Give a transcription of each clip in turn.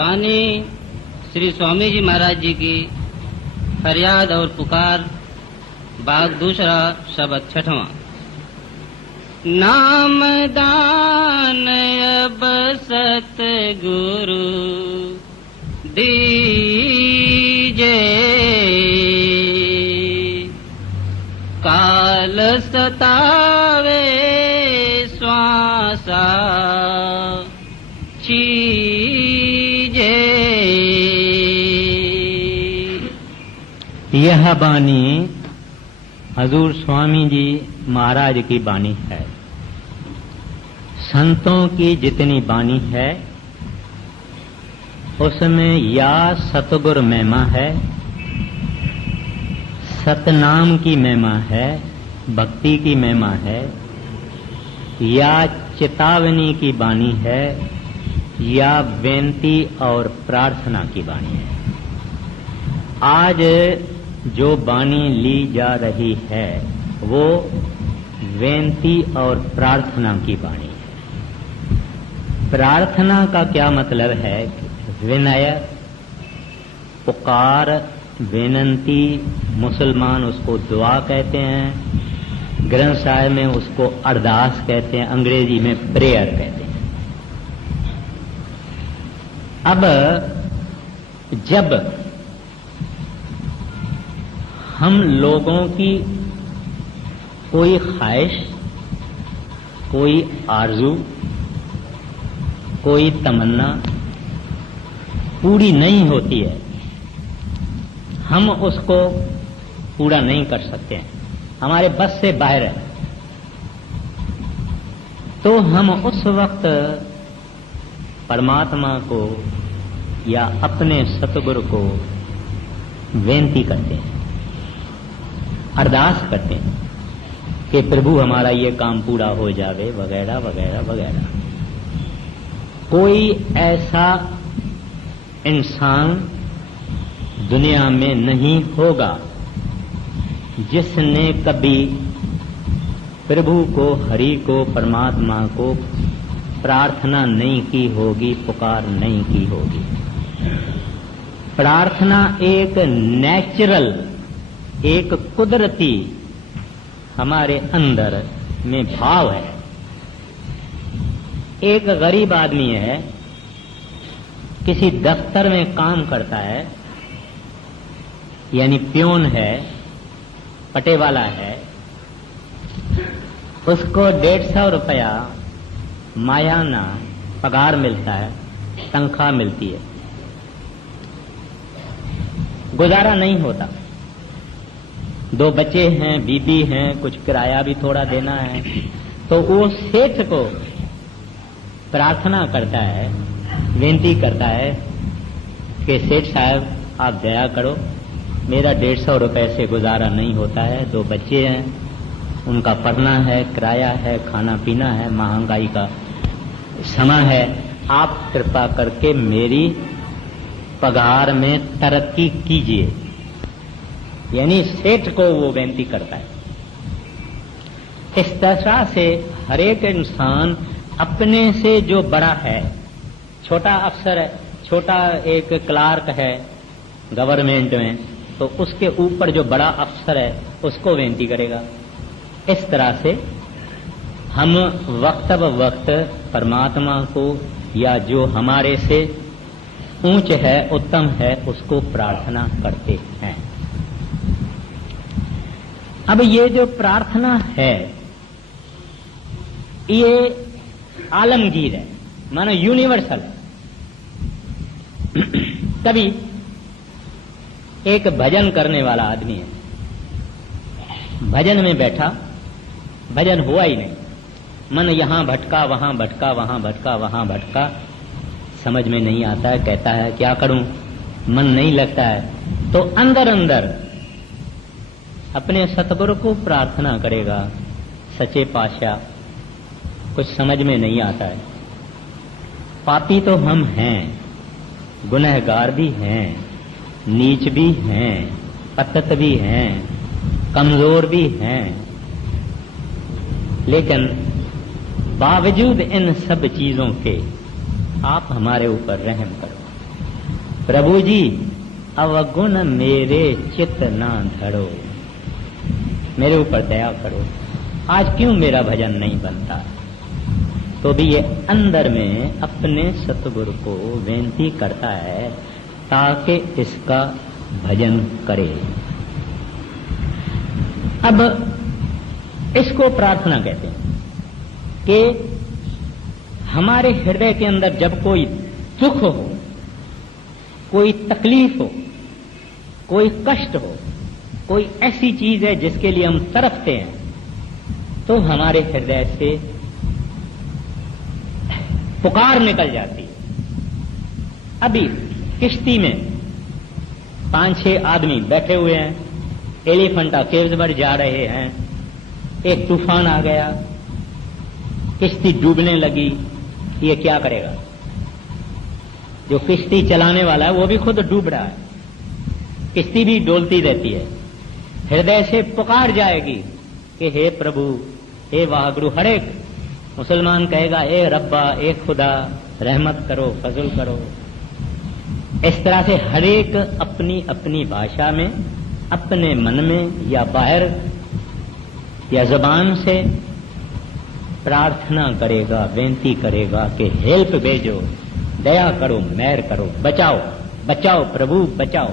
वाणी श्री स्वामी जी महाराज जी की फरियाद और पुकार, भाग दूसरा, शब्द छठवां। नाम दान अब सतगुरु दीजे, काल सतावे श्वासा चीजे। यह बानी हजूर स्वामी जी महाराज की बानी है। संतों की जितनी बानी है उसमें या सतगुर महिमा है, सतनाम की महिमा है, भक्ति की महिमा है, या चेतावनी की बानी है, या बेनती और प्रार्थना की बानी है। आज जो बानी ली जा रही है वो बेनती और प्रार्थना की बानी है। प्रार्थना का क्या मतलब है? विनय, पुकार, विनंती, मुसलमान उसको दुआ कहते हैं, ग्रंथ साहिब में उसको अरदास कहते हैं, अंग्रेजी में प्रेयर कहते हैं। अब जब हम लोगों की कोई ख्वाहिश, कोई आरज़ू, कोई तमन्ना पूरी नहीं होती है, हम उसको पूरा नहीं कर सकते हैं, हमारे बस से बाहर है, तो हम उस वक्त परमात्मा को या अपने सतगुरु को बेनती करते हैं, अरदास करते हैं कि प्रभु हमारा ये काम पूरा हो जावे, वगैरह वगैरह वगैरह। कोई ऐसा इंसान दुनिया में नहीं होगा जिसने कभी प्रभु को, हरि को, परमात्मा को प्रार्थना नहीं की होगी, पुकार नहीं की होगी। प्रार्थना एक नेचुरल, एक कुदरती हमारे अंदर में भाव है। एक गरीब आदमी है, किसी दफ्तर में काम करता है, यानी प्योन है, पटेवाला है, उसको 150 रुपया मायाना पगार मिलता है, तनख्वाह मिलती है, गुजारा नहीं होता। 2 बच्चे हैं, बीबी हैं, कुछ किराया भी थोड़ा देना है, तो वो सेठ को प्रार्थना करता है, विनती करता है कि सेठ साहब आप दया करो, मेरा 150 रुपए से गुजारा नहीं होता है, 2 बच्चे हैं, उनका पढ़ना है, किराया है, खाना पीना है, महंगाई का समय है, आप कृपा करके मेरी पगार में तरक्की कीजिए। यानी सेठ को वो बेनती करता है। इस तरह से हर एक इंसान अपने से जो बड़ा है, छोटा अफसर है, छोटा एक क्लार्क है गवर्नमेंट में, तो उसके ऊपर जो बड़ा अफसर है उसको बेनती करेगा। इस तरह से हम वक्त ब वक्त परमात्मा को या जो हमारे से ऊंच है, उत्तम है, उसको प्रार्थना करते हैं। अब ये जो प्रार्थना है ये आलमगीर है, मानो यूनिवर्सल है। कभी एक भजन करने वाला आदमी है, भजन में बैठा, भजन हुआ ही नहीं, मन यहां भटका, वहां भटका, वहां भटका, वहां भटका, समझ में नहीं आता है, कहता है क्या करूं, मन नहीं लगता है, तो अंदर अंदर अपने सतगुरु को प्रार्थना करेगा, सच्चे पातशाह कुछ समझ में नहीं आता है, पापी तो हम हैं, गुनहगार भी हैं, नीच भी हैं, पतत भी हैं, कमजोर भी हैं, लेकिन बावजूद इन सब चीजों के आप हमारे ऊपर रहम करो। प्रभु जी अवगुण मेरे चित्त ना धरो, मेरे ऊपर दया करो, आज क्यों मेरा भजन नहीं बनता। तो भी ये अंदर में अपने सतगुरु को विनती करता है ताकि इसका भजन करे। अब इसको प्रार्थना कहते हैं कि हमारे हृदय के अंदर जब कोई दुख हो, कोई तकलीफ हो, कोई कष्ट हो, कोई ऐसी चीज है जिसके लिए हम तरफते हैं, तो हमारे हृदय से पुकार निकल जाती है। अभी किश्ती में 5-6 आदमी बैठे हुए हैं, एलिफेंटा केव्स पर जा रहे हैं, एक तूफान आ गया, किश्ती डूबने लगी, ये क्या करेगा। जो किश्ती चलाने वाला है वो भी खुद डूब रहा है, किश्ती भी डोलती रहती है। हृदय से पुकार जाएगी कि हे प्रभु, हे वाहगुरु। हर एक मुसलमान कहेगा ए रब्बा, ए खुदा, रहमत करो, फजल करो। इस तरह से हर एक अपनी अपनी भाषा में, अपने मन में या बाहर या जबान से प्रार्थना करेगा, विनती करेगा कि हेल्प भेजो, दया करो, मेहर करो, बचाओ, बचाओ प्रभु, बचाओ।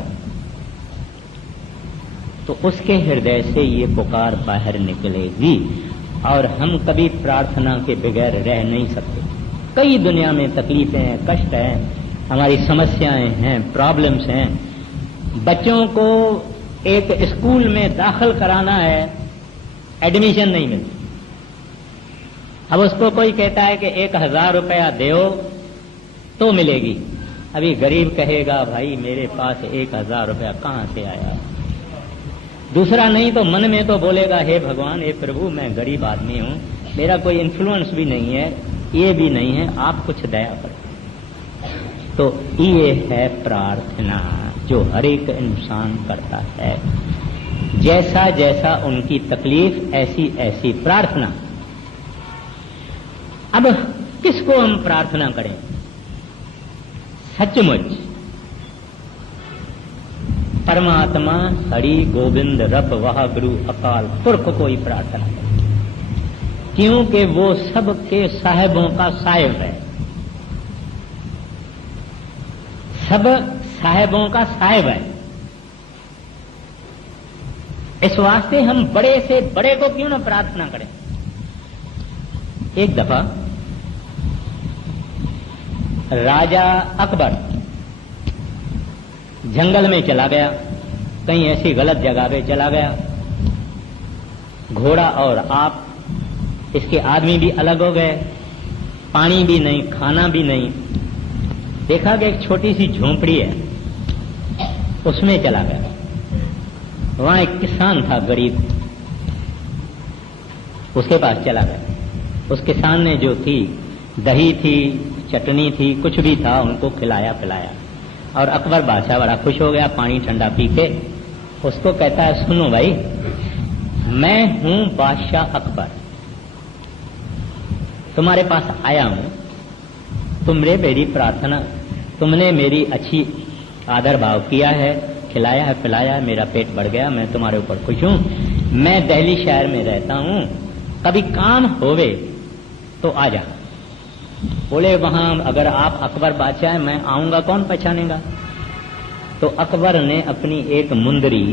तो उसके हृदय से ये पुकार बाहर निकलेगी और हम कभी प्रार्थना के बगैर रह नहीं सकते। कई दुनिया में तकलीफें हैं, कष्ट हैं, हमारी समस्याएं हैं, प्रॉब्लम्स हैं। बच्चों को एक स्कूल में दाखिल कराना है, एडमिशन नहीं मिलती। अब उसको कोई कहता है कि 1000 रुपया दो तो मिलेगी। अभी गरीब कहेगा भाई मेरे पास 1000 रुपया कहां से आया। दूसरा नहीं तो मन में तो बोलेगा हे भगवान, हे प्रभु, मैं गरीब आदमी हूं, मेरा कोई इन्फ्लुएंस भी नहीं है, ये भी नहीं है, आप कुछ दया करो। तो ये है प्रार्थना जो हर एक इंसान करता है। जैसा जैसा उनकी तकलीफ, ऐसी ऐसी प्रार्थना। अब किसको हम प्रार्थना करें? सचमुच परमात्मा हरि गोविंद रब वाहगुरु अकाल पुरख को ही प्रार्थना करें, क्योंकि वो सबके साहिबों का साहिब है, सब साहिबों का साहिब है। इस वास्ते हम बड़े से बड़े को क्यों ना प्रार्थना करें। एक दफा राजा अकबर जंगल में चला गया, कहीं ऐसी गलत जगह पे चला गया। घोड़ा और आप, इसके आदमी भी अलग हो गए, पानी भी नहीं, खाना भी नहीं। देखा कि एक छोटी सी झोंपड़ी है, उसमें चला गया। वहां एक किसान था गरीब, उसके पास चला गया। उस किसान ने जो थी, दही थी, चटनी थी, कुछ भी था, उनको खिलाया पिलाया। और अकबर बादशाह बड़ा खुश हो गया, पानी ठंडा पी के। उसको कहता है सुनो भाई, मैं हूं बादशाह अकबर, तुम्हारे पास आया हूं, तुमने मेरी प्रार्थना, तुमने मेरी अच्छी आदर भाव किया है, खिलाया है पिलाया है, मेरा पेट बढ़ गया, मैं तुम्हारे ऊपर खुश हूं। मैं दिल्ली शहर में रहता हूं, कभी काम होवे तो आ जा। बोले वहां अगर आप अकबर बादशाह हैं, मैं आऊंगा, कौन पहचानेगा। तो अकबर ने अपनी एक मुंदरी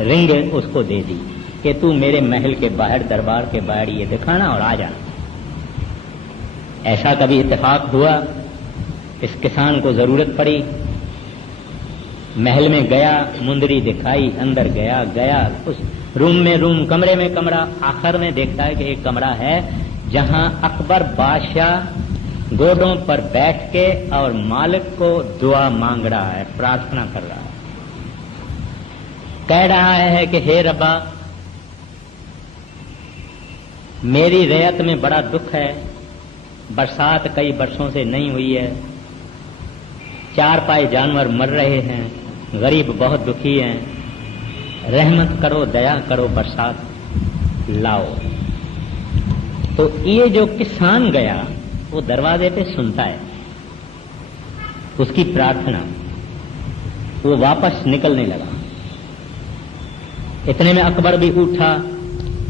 रिंग उसको दे दी कि तू मेरे महल के बाहर, दरबार के बाहर ये दिखाना और आ जाना। ऐसा कभी इत्तेफाक हुआ, इस किसान को जरूरत पड़ी, महल में गया, मुंदरी दिखाई, अंदर गया, उस रूम में रूम, कमरे में कमरा। आखिर में देखता है कि एक कमरा है जहां अकबर बादशाह गोडों पर बैठ के और मालिक को दुआ मांग रहा है, प्रार्थना कर रहा है। कह रहा है कि हे रब्बा, मेरी रैयत में बड़ा दुख है, बरसात कई वर्षों से नहीं हुई है, 4 पाए जानवर मर रहे हैं, गरीब बहुत दुखी हैं, रहमत करो, दया करो, बरसात लाओ। तो ये जो किसान गया वो दरवाजे पे सुनता है उसकी प्रार्थना। वो वापस निकलने लगा। इतने में अकबर भी उठा।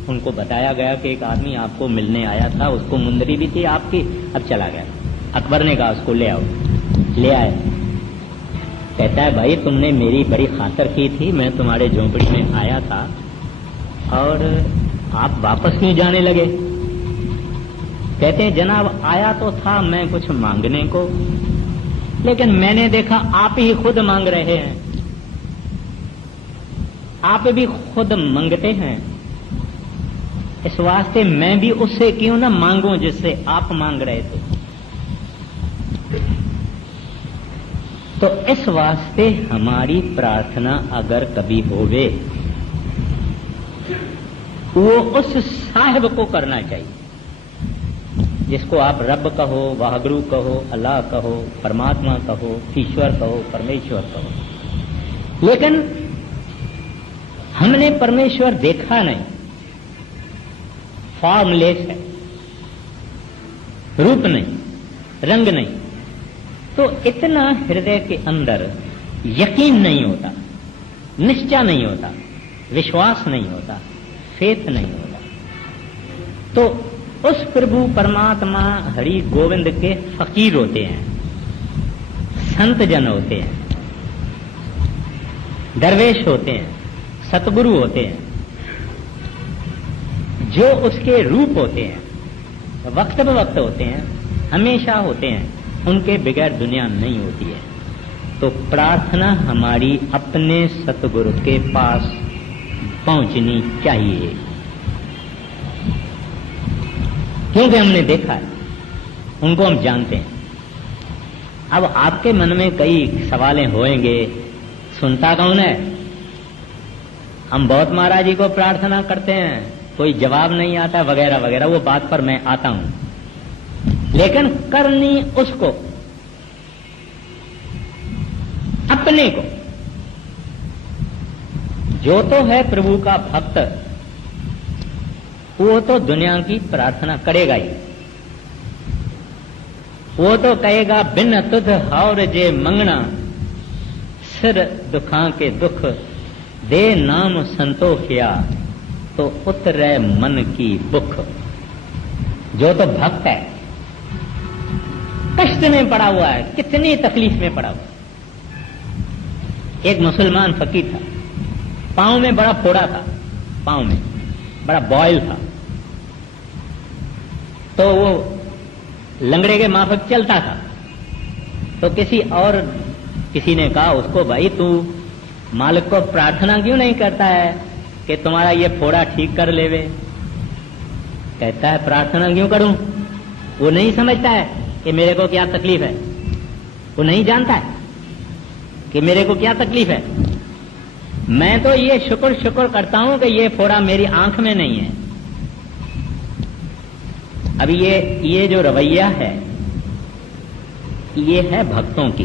उनको बताया गया कि एक आदमी आपको मिलने आया था, उसको मुंदरी भी थी आपकी, अब चला गया। अकबर ने कहा उसको ले आओ। ले आए। कहता है भाई तुमने मेरी बड़ी खातर की थी, मैं तुम्हारे झोंपड़ी में आया था और आप वापस क्यों जाने लगे? कहते हैं जनाब आया तो था मैं कुछ मांगने को, लेकिन मैंने देखा आप ही खुद मांग रहे हैं, आप भी खुद मांगते हैं, इस वास्ते मैं भी उससे क्यों ना मांगूं जिससे आप मांग रहे थे। तो इस वास्ते हमारी प्रार्थना अगर कभी होवे, वो उस साहिब को करना चाहिए जिसको आप रब कहो, वाहगुरु कहो, अल्लाह कहो, परमात्मा कहो, ईश्वर कहो, परमेश्वर कहो। लेकिन हमने परमेश्वर देखा नहीं, फॉर्मलेस है, रूप नहीं, रंग नहीं, तो इतना हृदय के अंदर यकीन नहीं होता, निश्चय नहीं होता, विश्वास नहीं होता, फेथ नहीं होता। तो उस प्रभु परमात्मा हरि गोविंद के फकीर होते हैं, संत जन होते हैं, दरवेश होते हैं, सतगुरु होते हैं, जो उसके रूप होते हैं, वक्त ब वक्त होते हैं, हमेशा होते हैं, उनके बगैर दुनिया नहीं होती है। तो प्रार्थना हमारी अपने सतगुरु के पास पहुंचनी चाहिए, क्योंकि हमने देखा है, उनको हम जानते हैं। अब आपके मन में कई सवालें होंगे, सुनता कौन है? हम बहुत महाराज जी को प्रार्थना करते हैं, कोई जवाब नहीं आता वगैरह वगैरह, वो बात पर मैं आता हूं, लेकिन करनी उसको, अपने को। जो तो है प्रभु का भक्त, वो तो दुनिया की प्रार्थना करेगा ही। वो तो कहेगा बिन तुध हार जे मंगना, सिर दुखा के दुख दे नाम संतोखिया, तो उतरे मन की बुख। जो तो भक्त है, कष्ट में पड़ा हुआ है, कितनी तकलीफ में पड़ा हुआ है। एक मुसलमान फकीर था, पांव में बड़ा फोड़ा था, पांव में बड़ा बॉयल था, तो वो लंगड़े के माफक चलता था। तो किसी ने कहा उसको, भाई तू मालिक को प्रार्थना क्यों नहीं करता है कि तुम्हारा ये फोड़ा ठीक कर लेवे? कहता है प्रार्थना क्यों करूं? वो नहीं समझता है कि मेरे को क्या तकलीफ है, वो नहीं जानता है कि मेरे को क्या तकलीफ है। मैं तो ये शुक्र करता हूं कि ये फोड़ा मेरी आंख में नहीं है। अभी ये जो रवैया है, ये है भक्तों की।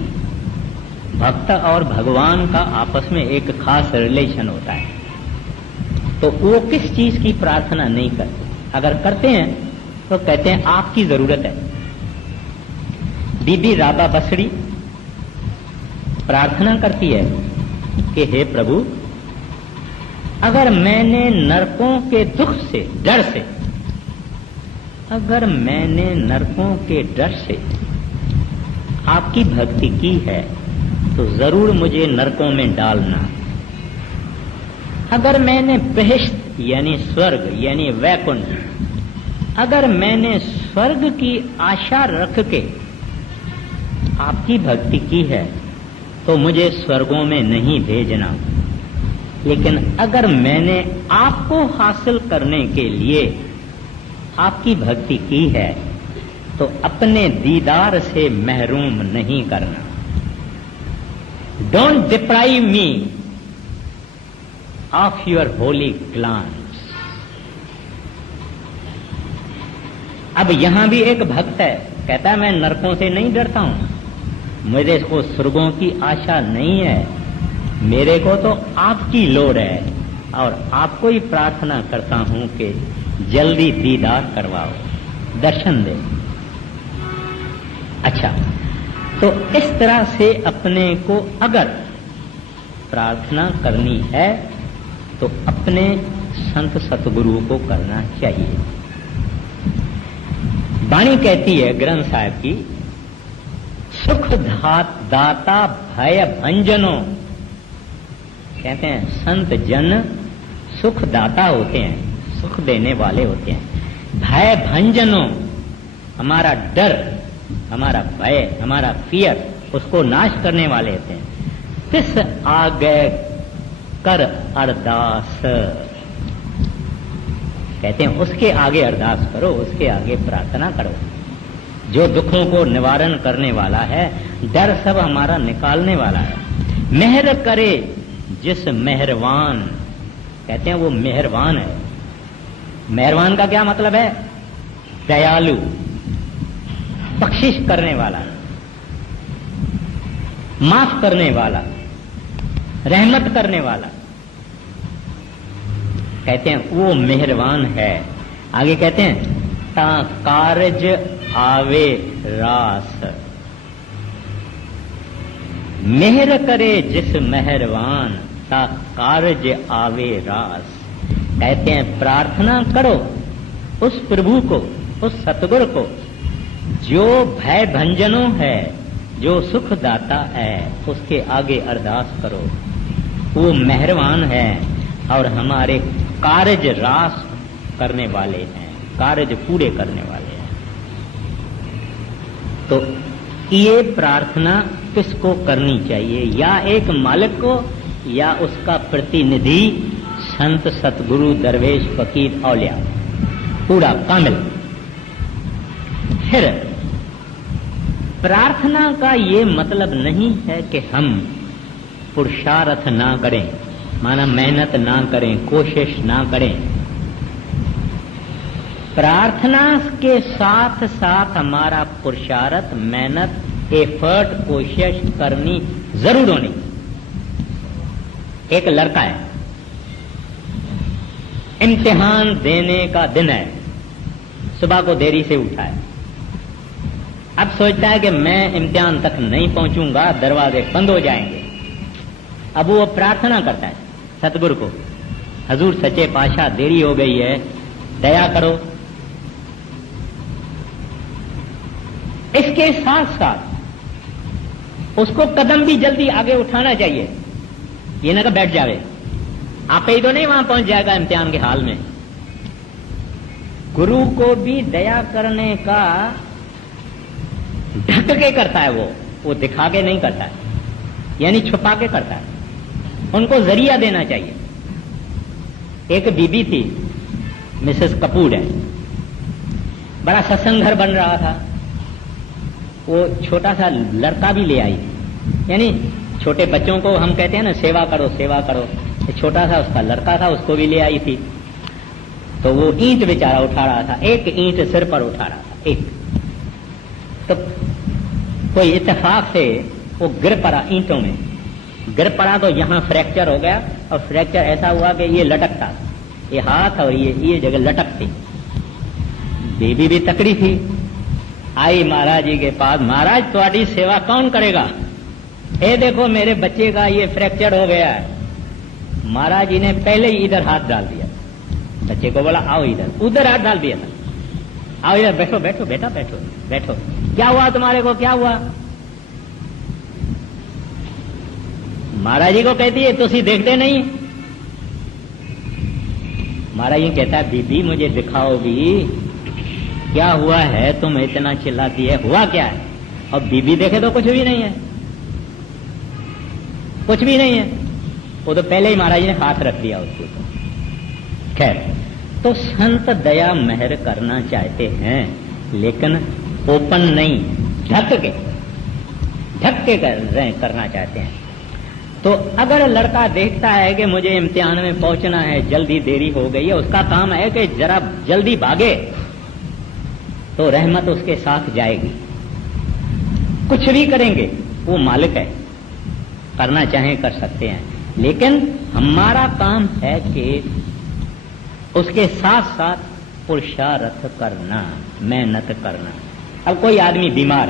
भक्त और भगवान का आपस में एक खास रिलेशन होता है। तो वो किस चीज की प्रार्थना नहीं करते, अगर करते हैं तो कहते हैं आपकी जरूरत है। बीबी राबा बसड़ी प्रार्थना करती है कि हे प्रभु, अगर मैंने नरकों के दुख से, डर से, अगर मैंने नरकों के डर से आपकी भक्ति की है तो जरूर मुझे नरकों में डालना। अगर मैंने बहिश्त यानी स्वर्ग यानी वैकुंठ, अगर मैंने स्वर्ग की आशा रख के आपकी भक्ति की है तो मुझे स्वर्गों में नहीं भेजना। लेकिन अगर मैंने आपको हासिल करने के लिए आपकी भक्ति की है तो अपने दीदार से महरूम नहीं करना। Don't deprive me of your holy glance. अब यहां भी एक भक्त है, कहता है मैं नरकों से नहीं डरता हूं, मुझे इसको स्वर्गों की आशा नहीं है, मेरे को तो आपकी लोड़ है और आपको ही प्रार्थना करता हूं कि जल्दी दीदार करवाओ, दर्शन दे। अच्छा, तो इस तरह से अपने को अगर प्रार्थना करनी है तो अपने संत सतगुरु को करना चाहिए। वाणी कहती है ग्रंथ साहिब की, सुख दाता भय भंजनो। कहते हैं संत जन सुख दाता होते हैं, सुख देने वाले होते हैं। भय भंजनो, हमारा डर, हमारा भय, हमारा फियर, उसको नाश करने वाले होते हैं। तिस आगे कर अरदास, कहते हैं उसके आगे अरदास करो, उसके आगे प्रार्थना करो। जो दुखों को निवारण करने वाला है, डर सब हमारा निकालने वाला है। मेहर करे जिस मेहरबान, कहते हैं वो मेहरबान है। मेहरबान का क्या मतलब है? दयालु, बख्शिश करने वाला, माफ करने वाला, रहमत करने वाला, कहते हैं वो मेहरबान है। आगे कहते हैं ता कारज आवे रास, मेहर करे जिस मेहरबान ता कारज आवे रास। कहते हैं प्रार्थना करो उस प्रभु को, उस सतगुरु को जो भय भंजनो है, जो सुख दाता है, उसके आगे अरदास करो। वो मेहरबान है और हमारे कार्य रास करने वाले हैं, कार्य पूरे करने वाले हैं। तो ये प्रार्थना किसको करनी चाहिए? या एक मालिक को, या उसका प्रतिनिधि संत सतगुरु दरवेश फकीर औलिया, पूरा कामिल। फिर प्रार्थना का ये मतलब नहीं है कि हम पुरुषार्थ ना करें, माना मेहनत ना करें, कोशिश ना करें। प्रार्थना के साथ साथ हमारा पुरुषार्थ, मेहनत, एफर्ट, कोशिश करनी जरूर होनी। एक लड़का है, इम्तिहान देने का दिन है, सुबह को देरी से उठा है। अब सोचता है कि मैं इम्तिहान तक नहीं पहुंचूंगा, दरवाजे बंद हो जाएंगे। अब वो प्रार्थना करता है सतगुरु को, हजूर सच्चे पातशाह देरी हो गई है, दया करो। इसके साथ साथ उसको कदम भी जल्दी आगे उठाना चाहिए। ये ना कि बैठ जावे, आप ही तो नहीं वहां पहुंच जाएगा इम्तिहान के हाल में। गुरु को भी दया करने का ढक के करता है, वो दिखा के नहीं करता है, यानी छुपा के करता है। उनको जरिया देना चाहिए। एक बीबी थी, मिसेस कपूर है, बड़ा सत्संग घर बन रहा था। वो छोटा सा लड़का भी ले आई थी, यानी छोटे बच्चों को हम कहते हैं ना सेवा करो सेवा करो, छोटा सा उसका लड़का था, उसको भी ले आई थी। तो वो ईंट बेचारा उठा रहा था, एक ईंट सिर पर उठा रहा था, एक। तो कोई इत्तेफाक से वो गिर पड़ा, ईंटों में गिर पड़ा तो यहां फ्रैक्चर हो गया, और फ्रैक्चर ऐसा हुआ कि ये लटकता, ये हाथ और ये जगह लटकती। बेबी भी तकड़ी थी, आई महाराज जी के पास, महाराज तुम्हारी सेवा कौन करेगा? ए देखो मेरे बच्चे का ये फ्रैक्चर हो गया है। महाराज जी ने पहले ही इधर हाथ डाल दिया, बच्चे को बोला आओ इधर, उधर हाथ डाल दिया था, आओ इधर बैठो बैठो बेटा बैठो बैठो। क्या हुआ तुम्हारे को, क्या हुआ? महाराज जी को कहती है तुसी देखते नहीं। महाराज जी कहता है बीबी मुझे दिखाओ भी, क्या हुआ है, तुम इतना चिल्लाती है, हुआ क्या है? और बीबी देखे तो कुछ भी नहीं है, कुछ भी नहीं है। वो तो पहले ही महाराज जी ने हाथ रख दिया उसके ऊपर। खैर, तो संत दया मेहर करना चाहते हैं, लेकिन ओपन नहीं, ढक के करना चाहते हैं। तो अगर लड़का देखता है कि मुझे इम्तिहान में पहुंचना है, जल्दी देरी हो गई है, उसका काम है कि जरा जल्दी भागे, तो रहमत उसके साथ जाएगी। कुछ भी करेंगे, वो मालिक है, करना चाहें कर सकते हैं, लेकिन हमारा काम है कि उसके साथ साथ पुरुषार्थ करना, मेहनत करना। अब कोई आदमी बीमार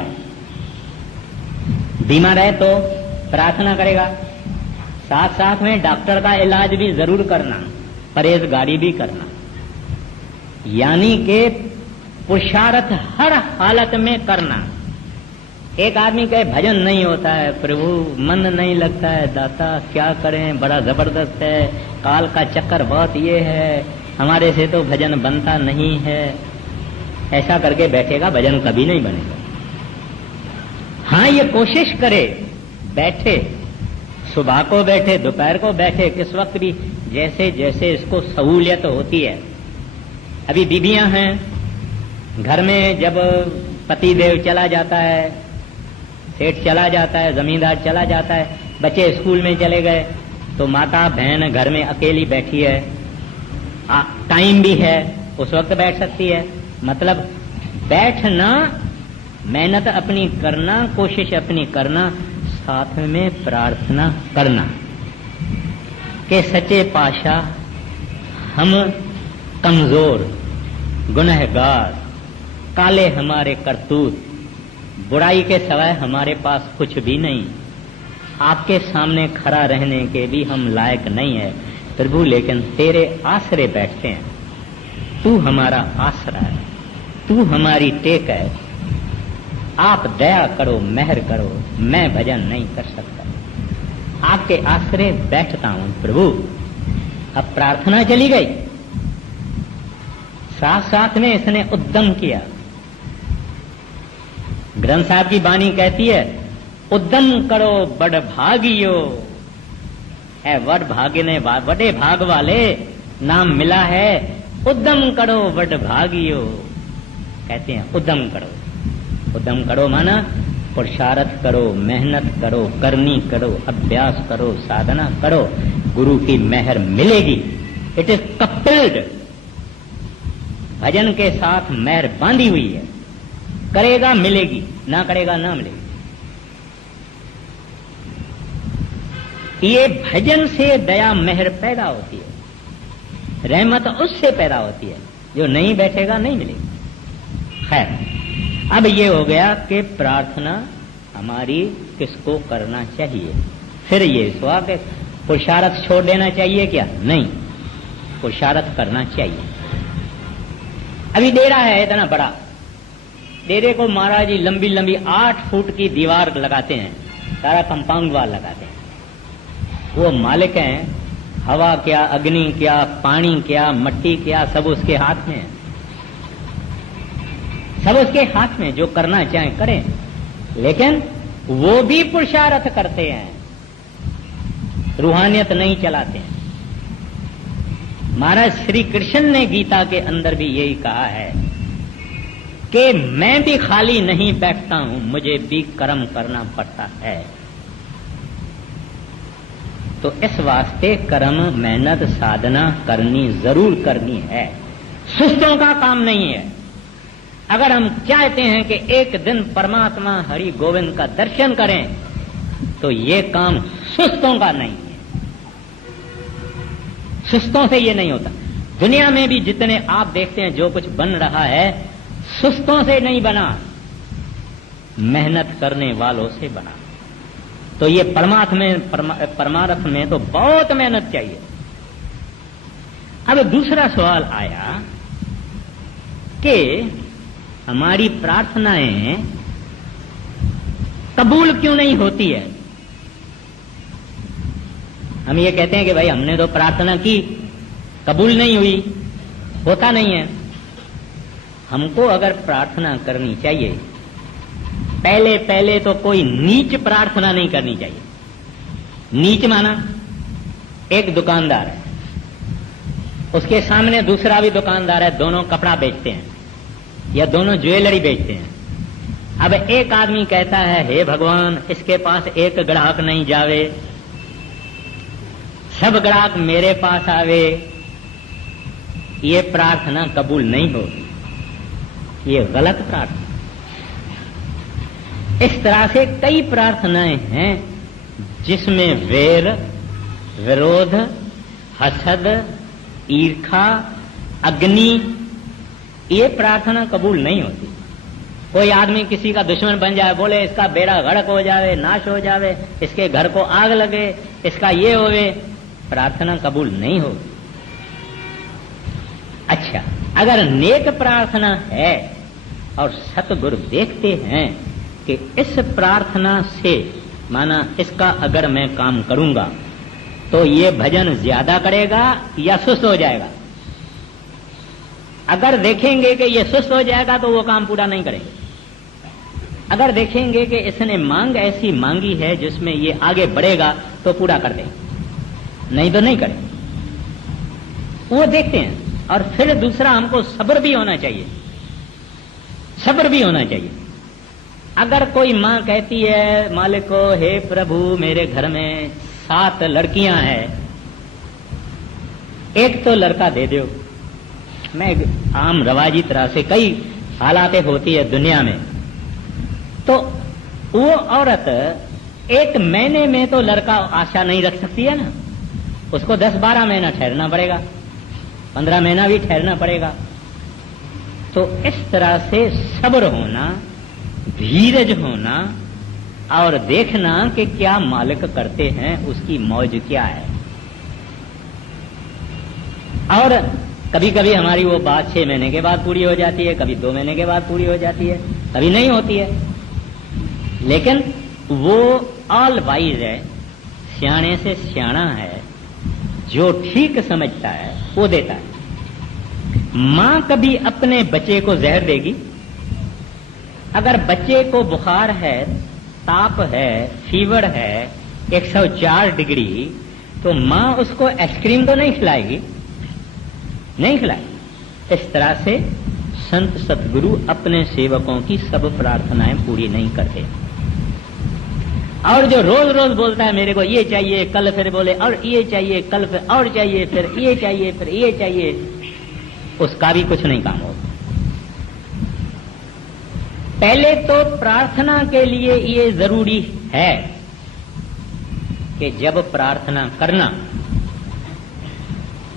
है तो प्रार्थना करेगा, साथ साथ में डॉक्टर का इलाज भी जरूर करना, परहेजगारी भी करना, यानी कि पुरुषार्थ हर हालत में करना। एक आदमी कहे भजन नहीं होता है प्रभु, मन नहीं लगता है दाता, क्या करें, बड़ा जबरदस्त है, काल का चक्कर बहुत ये है, हमारे से तो भजन बनता नहीं है, ऐसा करके बैठेगा, भजन कभी नहीं बनेगा। हाँ, ये कोशिश करे, बैठे, सुबह को बैठे, दोपहर को बैठे, किस वक्त भी जैसे जैसे इसको सहूलियत होती है। अभी बीबियां हैं घर में, जब पति देव चला जाता है, सेठ चला जाता है, जमींदार चला जाता है, बच्चे स्कूल में चले गए, तो माता बहन घर में अकेली बैठी है, टाइम भी है, उस वक्त बैठ सकती है। मतलब बैठना, मेहनत अपनी करना, कोशिश अपनी करना, साथ में प्रार्थना करना कि सच्चे पातशाह हम कमजोर, गुनहगार, काले हमारे करतूत, बुराई के सिवाय हमारे पास कुछ भी नहीं, आपके सामने खड़ा रहने के भी हम लायक नहीं है प्रभु, लेकिन तेरे आसरे बैठते हैं, तू हमारा आसरा है, तू हमारी टेक है, आप दया करो, मेहर करो, मैं भजन नहीं कर सकता, आपके आसरे बैठता हूं प्रभु। अब प्रार्थना चली गई, साथ साथ में इसने उद्यम किया। ग्रंथ साहब की बानी कहती है, उद्यम करो बड़ भागियो, है वड भाग्य ने बड़े भाग वाले नाम मिला है, उद्यम करो बड़ भागियो। कहते हैं उद्यम करो, उद्यम करो माना पुरुषार्थ करो, मेहनत करो, करनी करो, अभ्यास करो, साधना करो, गुरु की मेहर मिलेगी। इट इज कपल्ड, भजन के साथ मेहर बांधी हुई है, करेगा मिलेगी, ना करेगा ना मिलेगी। ये भजन से दया मेहर पैदा होती है, रहमत उससे पैदा होती है, जो नहीं बैठेगा नहीं मिलेगी। खैर, अब ये हो गया कि प्रार्थना हमारी किसको करना चाहिए। फिर ये हुआ कि पुरुषार्थ छोड़ देना चाहिए क्या? नहीं, पुरुषार्थ करना चाहिए। अभी डेरा है इतना बड़ा, डेरे को महाराज जी लंबी लंबी 8 फुट की दीवार लगाते हैं, सारा कंपाउंड वाल लगाते हैं। वो मालिक हैं, हवा क्या, अग्नि क्या, पानी क्या, मट्टी क्या, सब उसके हाथ में है, सब उसके हाथ में, जो करना चाहे करें। लेकिन वो भी पुरुषार्थ करते हैं, रूहानियत नहीं चलाते हैं। महाराज श्री कृष्ण ने गीता के अंदर भी यही कहा है कि मैं भी खाली नहीं बैठता हूं, मुझे भी कर्म करना पड़ता है। तो इस वास्ते कर्म, मेहनत, साधना करनी जरूर करनी है, सुस्तों का काम नहीं है। अगर हम चाहते हैं कि एक दिन परमात्मा हरि गोविंद का दर्शन करें, तो ये काम सुस्तों का नहीं है, सुस्तों से ये नहीं होता। दुनिया में भी जितने आप देखते हैं जो कुछ बन रहा है, सुस्तों से नहीं बना, मेहनत करने वालों से बना। तो ये परमार्थ में तो बहुत मेहनत चाहिए। अब दूसरा सवाल आया कि हमारी प्रार्थनाएं कबूल क्यों नहीं होती है। हम ये कहते हैं कि भाई हमने तो प्रार्थना की, कबूल नहीं हुई, होता नहीं है। हमको अगर प्रार्थना करनी चाहिए, पहले पहले तो कोई नीच प्रार्थना नहीं करनी चाहिए। नीच माना एक दुकानदार है, उसके सामने दूसरा भी दुकानदार है, दोनों कपड़ा बेचते हैं या दोनों ज्वेलरी बेचते हैं। अब एक आदमी कहता है, हे भगवान, इसके पास एक ग्राहक नहीं जावे, सब ग्राहक मेरे पास आवे। ये प्रार्थना कबूल नहीं होगी, ये गलत प्रार्थना। इस तरह से कई प्रार्थनाएं हैं जिसमें वैर, विरोध, हसद, ईर्खा, अग्नि, ये प्रार्थना कबूल नहीं होती। कोई आदमी किसी का दुश्मन बन जाए, बोले इसका बेड़ा गर्क हो जावे, नाश हो जावे, इसके घर को आग लगे, इसका ये होवे, प्रार्थना कबूल नहीं होगी। अच्छा, अगर नेक प्रार्थना है और सतगुरु देखते हैं कि इस प्रार्थना से माना इसका अगर मैं काम करूंगा तो ये भजन ज्यादा करेगा या सुस्त हो जाएगा। अगर देखेंगे कि ये सुस्त हो जाएगा तो वो काम पूरा नहीं करेंगे। अगर देखेंगे कि इसने मांग ऐसी मांगी है जिसमें ये आगे बढ़ेगा तो पूरा कर देंगे, नहीं तो नहीं करेंगे। वो देखते हैं। और फिर दूसरा, हमको सब्र भी होना चाहिए, सब्र भी होना चाहिए। अगर कोई मां कहती है मालिक को, हे प्रभु मेरे घर में 7 लड़कियां हैं, एक तो लड़का दे दो। मैं आम रवाजी तरह से कई हालातें होती है दुनिया में, तो वो औरत 1 महीने में तो लड़का आशा नहीं रख सकती है ना, उसको 10-12 महीना ठहरना पड़ेगा, 15 महीना भी ठहरना पड़ेगा। तो इस तरह से सब्र होना, धीरज होना और देखना कि क्या मालिक करते हैं, उसकी मौज क्या है। और कभी कभी हमारी वो बात 6 महीने के बाद पूरी हो जाती है, कभी 2 महीने के बाद पूरी हो जाती है, कभी नहीं होती है। लेकिन वो ऑल वाइज है, सियाने से सियाना है, जो ठीक समझता है वो देता है। मां कभी अपने बच्चे को जहर देगी? अगर बच्चे को बुखार है, ताप है, फीवर है 104 डिग्री, तो मां उसको आइसक्रीम तो नहीं खिलाएगी, नहीं खिलाएगी। इस तरह से संत सतगुरु अपने सेवकों की सब प्रार्थनाएं पूरी नहीं करते। और जो रोज रोज बोलता है मेरे को ये चाहिए, कल फिर बोले और ये चाहिए, कल फिर और चाहिए, फिर ये चाहिए, फिर ये चाहिए, उसका भी कुछ नहीं काम होगा। पहले तो प्रार्थना के लिए ये जरूरी है कि जब प्रार्थना करना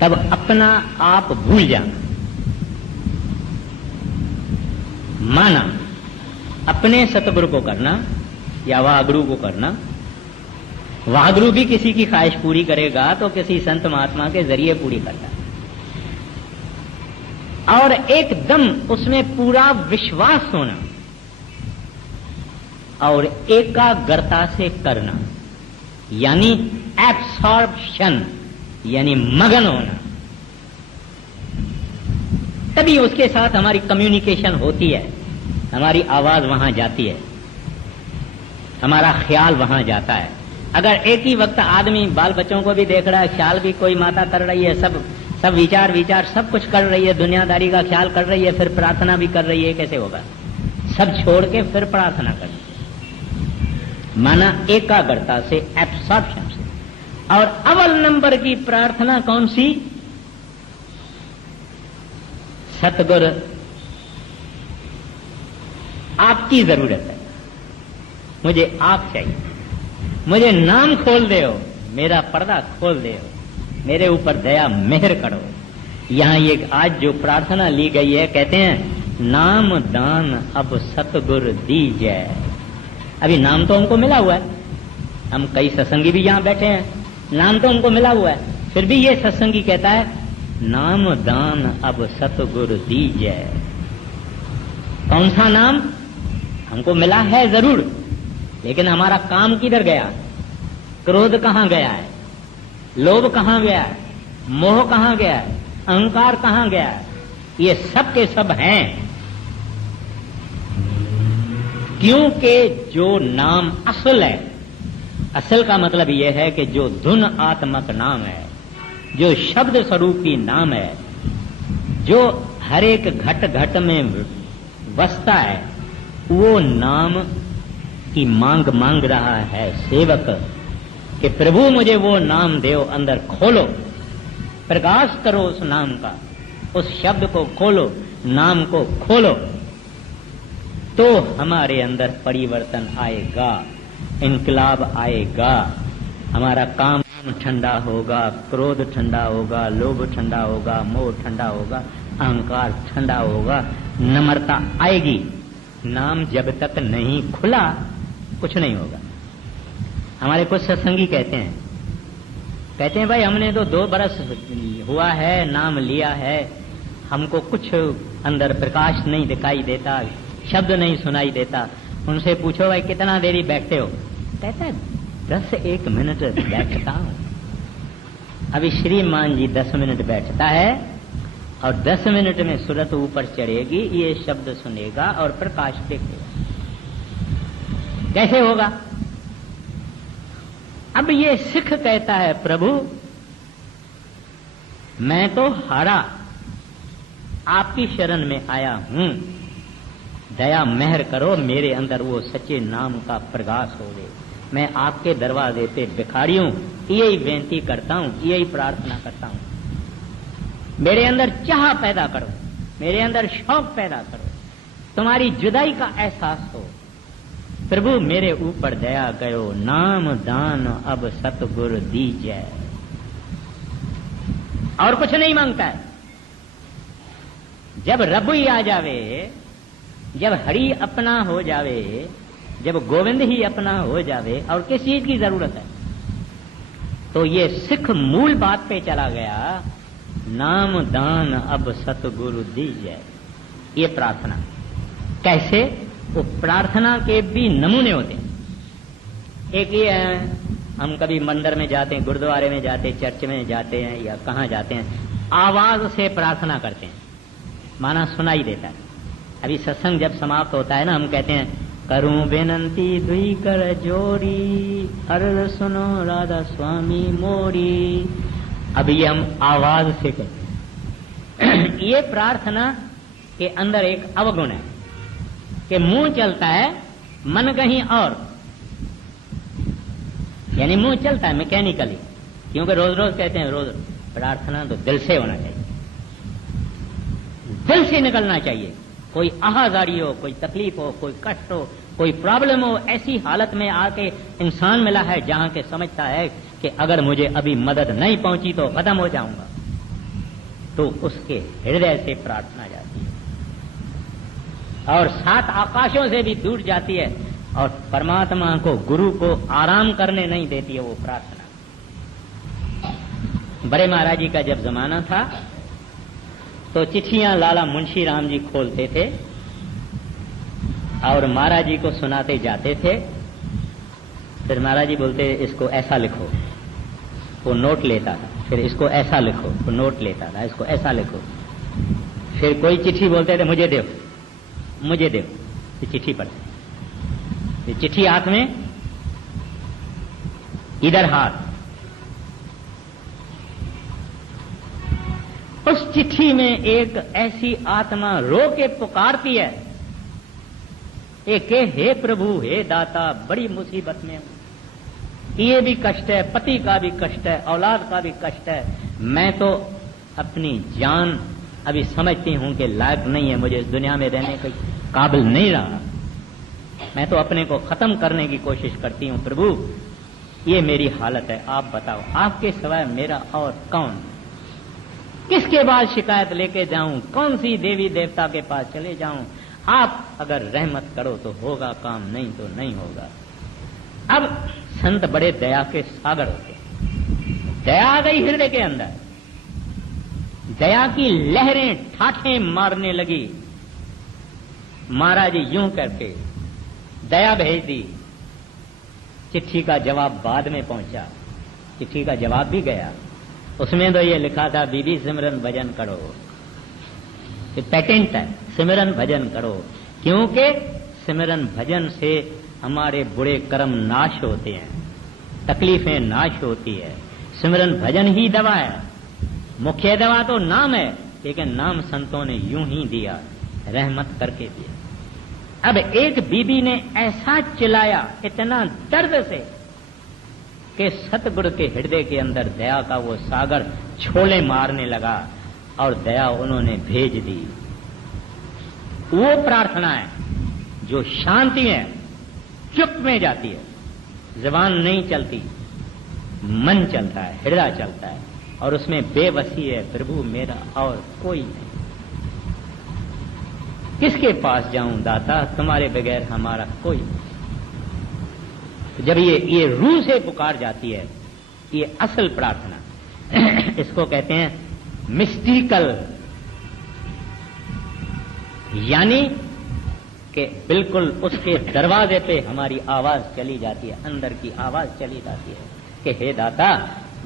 तब अपना आप भूल जाना, माना अपने सतगुरु को करना या वाहगुरु को करना। वाहगुरु भी किसी की ख्वाहिश पूरी करेगा तो किसी संत महात्मा के जरिए पूरी करता है, और एकदम उसमें पूरा विश्वास होना और एकाग्रता से करना, यानी एब्सॉर्प्शन, यानी मगन होना। तभी उसके साथ हमारी कम्युनिकेशन होती है, हमारी आवाज वहां जाती है, हमारा ख्याल वहां जाता है। अगर एक ही वक्त आदमी बाल बच्चों को भी देख रहा है, ख्याल भी कोई माता कर रही है, सब विचार सब कुछ कर रही है, दुनियादारी का ख्याल कर रही है, फिर प्रार्थना भी कर रही है, कैसे होगा? सब छोड़ के फिर प्रार्थना करनी, माना एकाग्रता से, एब्सॉर्प्शन से। और अव्वल नंबर की प्रार्थना कौन सी? सतगुरु आपकी जरूरत है, मुझे आप चाहिए, मुझे नाम खोल दे, मेरा पर्दा खोल दे, मेरे ऊपर दया मेहर करो। यहां ये आज जो प्रार्थना ली गई है, कहते हैं नाम दान अब सतगुरु दीजै। अभी नाम तो हमको मिला हुआ है, हम कई सत्संगी भी यहां बैठे हैं, नाम तो हमको मिला हुआ है, फिर भी ये सत्संगी कहता है नाम दान अब सतगुरु दीजै। कौन सा नाम? हमको मिला है जरूर, लेकिन हमारा काम किधर गया? क्रोध कहां गया है? लोभ कहां गया है? मोह कहां गया है? अहंकार कहां गया है? ये सब के सब हैं, क्योंकि जो नाम असल है, असल का मतलब यह है कि जो धुन आत्मक नाम है, जो शब्द स्वरूपी नाम है, जो हर एक घट घट में बसता है, वो नाम की मांग रहा है सेवक कि प्रभु मुझे वो नाम दो, अंदर खोलो, प्रकाश करो उस नाम का, उस शब्द को खोलो, नाम को खोलो, तो हमारे अंदर परिवर्तन आएगा, इनकलाब आएगा, हमारा काम ठंडा होगा, क्रोध ठंडा होगा, लोभ ठंडा होगा, मोह ठंडा होगा, अहंकार ठंडा होगा, नम्रता आएगी, नाम जब तक नहीं खुला कुछ नहीं होगा। हमारे कुछ सत्संगी कहते हैं भाई हमने तो 2 बरस हुआ है नाम लिया है, हमको कुछ अंदर प्रकाश नहीं दिखाई देता, शब्द नहीं सुनाई देता। उनसे पूछो भाई कितना देरी बैठते हो? कहता है 10-1 मिनट बैठता हूं। अभी श्रीमान जी 10 मिनट बैठता है और 10 मिनट में सूरत ऊपर चढ़ेगी, ये शब्द सुनेगा और प्रकाश देखेगा। कैसे होगा? अब ये सिख कहता है प्रभु मैं तो हारा, आपकी शरण में आया हूं, दया मेहर करो, मेरे अंदर वो सच्चे नाम का प्रकाश हो गए। मैं आपके दरवाजे पे भिखारी हूं, यही बेनती करता हूं, यही प्रार्थना करता हूं। मेरे अंदर चाह पैदा करो, मेरे अंदर शौक पैदा करो, तुम्हारी जुदाई का एहसास हो। प्रभु मेरे ऊपर दया करो, नाम दान अब सतगुरु दीजिए। और कुछ नहीं मांगता है। जब रब ही आ जावे, जब हरि अपना हो जावे, जब गोविंद ही अपना हो जावे, और किस चीज की जरूरत है? तो ये सिख मूल बात पे चला गया, नाम दान अब सतगुरु दीजिए। ये प्रार्थना कैसे? वो प्रार्थना के भी नमूने होते हैं। एक ये है, हम कभी मंदिर में जाते हैं, गुरुद्वारे में जाते हैं, चर्च में जाते हैं या कहाँ जाते हैं, आवाज से प्रार्थना करते हैं, माना सुनाई देता है। अभी सत्संग जब समाप्त होता है ना, हम कहते हैं करूं बेनंती दुई कर जोड़ी, अर्ज सुनो राधा स्वामी मोरी। अभी ये हम आवाज से कहते हैं। ये प्रार्थना के अंदर एक अवगुण है कि मुंह चलता है मन कहीं और, यानी मुंह चलता है मैकेनिकली, क्योंकि रोज रोज कहते हैं रोज प्रार्थना तो दिल से होना चाहिए, दिल से निकलना चाहिए। कोई आहाजारी हो, कोई तकलीफ हो, कोई कष्ट हो, कोई प्रॉब्लम हो, ऐसी हालत में आके इंसान मिला है जहां के समझता है कि अगर मुझे अभी मदद नहीं पहुंची तो खत्म हो जाऊंगा, तो उसके हृदय से प्रार्थना जाती है और 7 आकाशों से भी दूर जाती है और परमात्मा को, गुरु को आराम करने नहीं देती है वो प्रार्थना। बड़े महाराज जी का जब जमाना था तो चिट्ठियां लाला मुंशी राम जी खोलते थे और महाराज जी को सुनाते जाते थे। फिर महाराज जी बोलते इसको ऐसा लिखो, वो नोट लेता था। फिर इसको ऐसा लिखो, वो नोट लेता था, इसको ऐसा लिखो। फिर कोई चिट्ठी बोलते थे मुझे दो, मुझे दो, ये चिट्ठी पढ़ते, ये चिट्ठी हाथ में, इधर हाथ। उस चिट्ठी में एक ऐसी आत्मा रो के पुकारती है कि हे प्रभु, हे दाता, बड़ी मुसीबत में हूं, ये भी कष्ट है, पति का भी कष्ट है, औलाद का भी कष्ट है, मैं तो अपनी जान अभी समझती हूं कि लायक नहीं है, मुझे इस दुनिया में रहने के काबिल नहीं रहा, मैं तो अपने को खत्म करने की कोशिश करती हूं। प्रभु ये मेरी हालत है, आप बताओ, आपके सिवाय मेरा और कौन? किसके बाद शिकायत लेके जाऊं? कौन सी देवी देवता के पास चले जाऊं? आप अगर रहमत करो तो होगा काम, नहीं तो नहीं होगा। अब संत बड़े दया के सागर होते हैं। दया आ गई हृदय के अंदर, दया की लहरें ठाठें मारने लगी। महाराज यूं करके दया भेज दी। चिट्ठी का जवाब बाद में पहुंचा, चिट्ठी का जवाब भी गया। उसमें तो ये लिखा था बीबी सिमरन भजन करो, ये पेटेंट है, सिमरन भजन करो, क्योंकि सिमरन भजन से हमारे बुरे कर्म नाश होते हैं, तकलीफें नाश होती है। सिमरन भजन ही दवा है, मुख्य दवा तो नाम है, लेकिन नाम संतों ने यूं ही दिया, रहमत करके दिया। अब एक बीबी ने ऐसा चिल्लाया इतना दर्द से कि सतगुरु के हृदय के अंदर दया का वो सागर छोले मारने लगा और दया उन्होंने भेज दी। वो प्रार्थना है जो शांति है, चुप में जाती है, जुबान नहीं चलती, मन चलता है, हृदय चलता है और उसमें बेबसी है, प्रभु मेरा और कोई नहीं। किसके पास जाऊं दाता, तुम्हारे बगैर हमारा कोई। तो जब ये रूह से पुकार जाती है, ये असल प्रार्थना इसको कहते हैं मिस्टिकल, यानी कि बिल्कुल उसके दरवाजे पे हमारी आवाज चली जाती है, अंदर की आवाज चली जाती है कि हे दाता,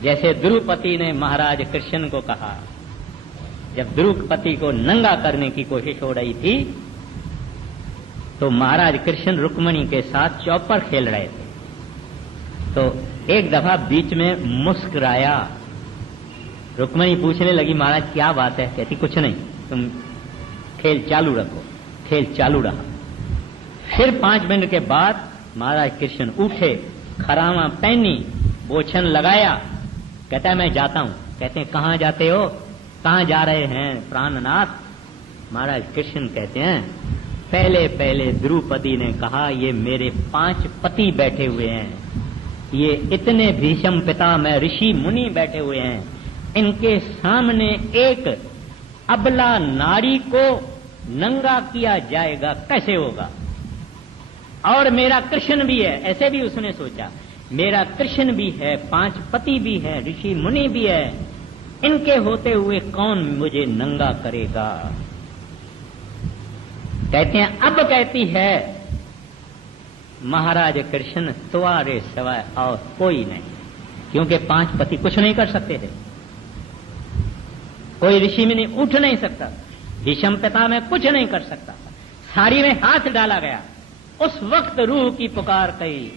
जैसे द्रुपति ने महाराज कृष्ण को कहा, जब द्रुपति को नंगा करने की कोशिश हो रही थी तो महाराज कृष्ण रुक्मणी के साथ चौपर खेल रहे थे, तो एक दफा बीच में मुस्कुराया। रुक्मणी पूछने लगी, महाराज क्या बात है? कहती कुछ नहीं, तुम खेल चालू रखो। खेल चालू रहा। फिर 5 मिनट के बाद महाराज कृष्ण उठे, खरामा पहनी, बोछन लगाया, कहता है मैं जाता हूं। कहते हैं कहां जाते हो, कहां जा रहे हैं प्राणनाथ? महाराज कृष्ण कहते हैं पहले पहले द्रुपदी ने कहा ये मेरे 5 पति बैठे हुए हैं, ये इतने भीषम पिता में ऋषि मुनि बैठे हुए हैं, इनके सामने एक अबला नारी को नंगा किया जाएगा, कैसे होगा? और मेरा कृष्ण भी है, ऐसे भी उसने सोचा, मेरा कृष्ण भी है, 5 पति भी है, ऋषि मुनि भी है, इनके होते हुए कौन मुझे नंगा करेगा? कहते हैं अब कहती है महाराज कृष्ण तुम्हारे सिवाय और कोई नहीं, क्योंकि 5 पति कुछ नहीं कर सकते थे, कोई ऋषि मुनि उठ नहीं सकता, भीषम पिता में कुछ नहीं कर सकता, साड़ी में हाथ डाला गया। उस वक्त रूह की पुकार कही,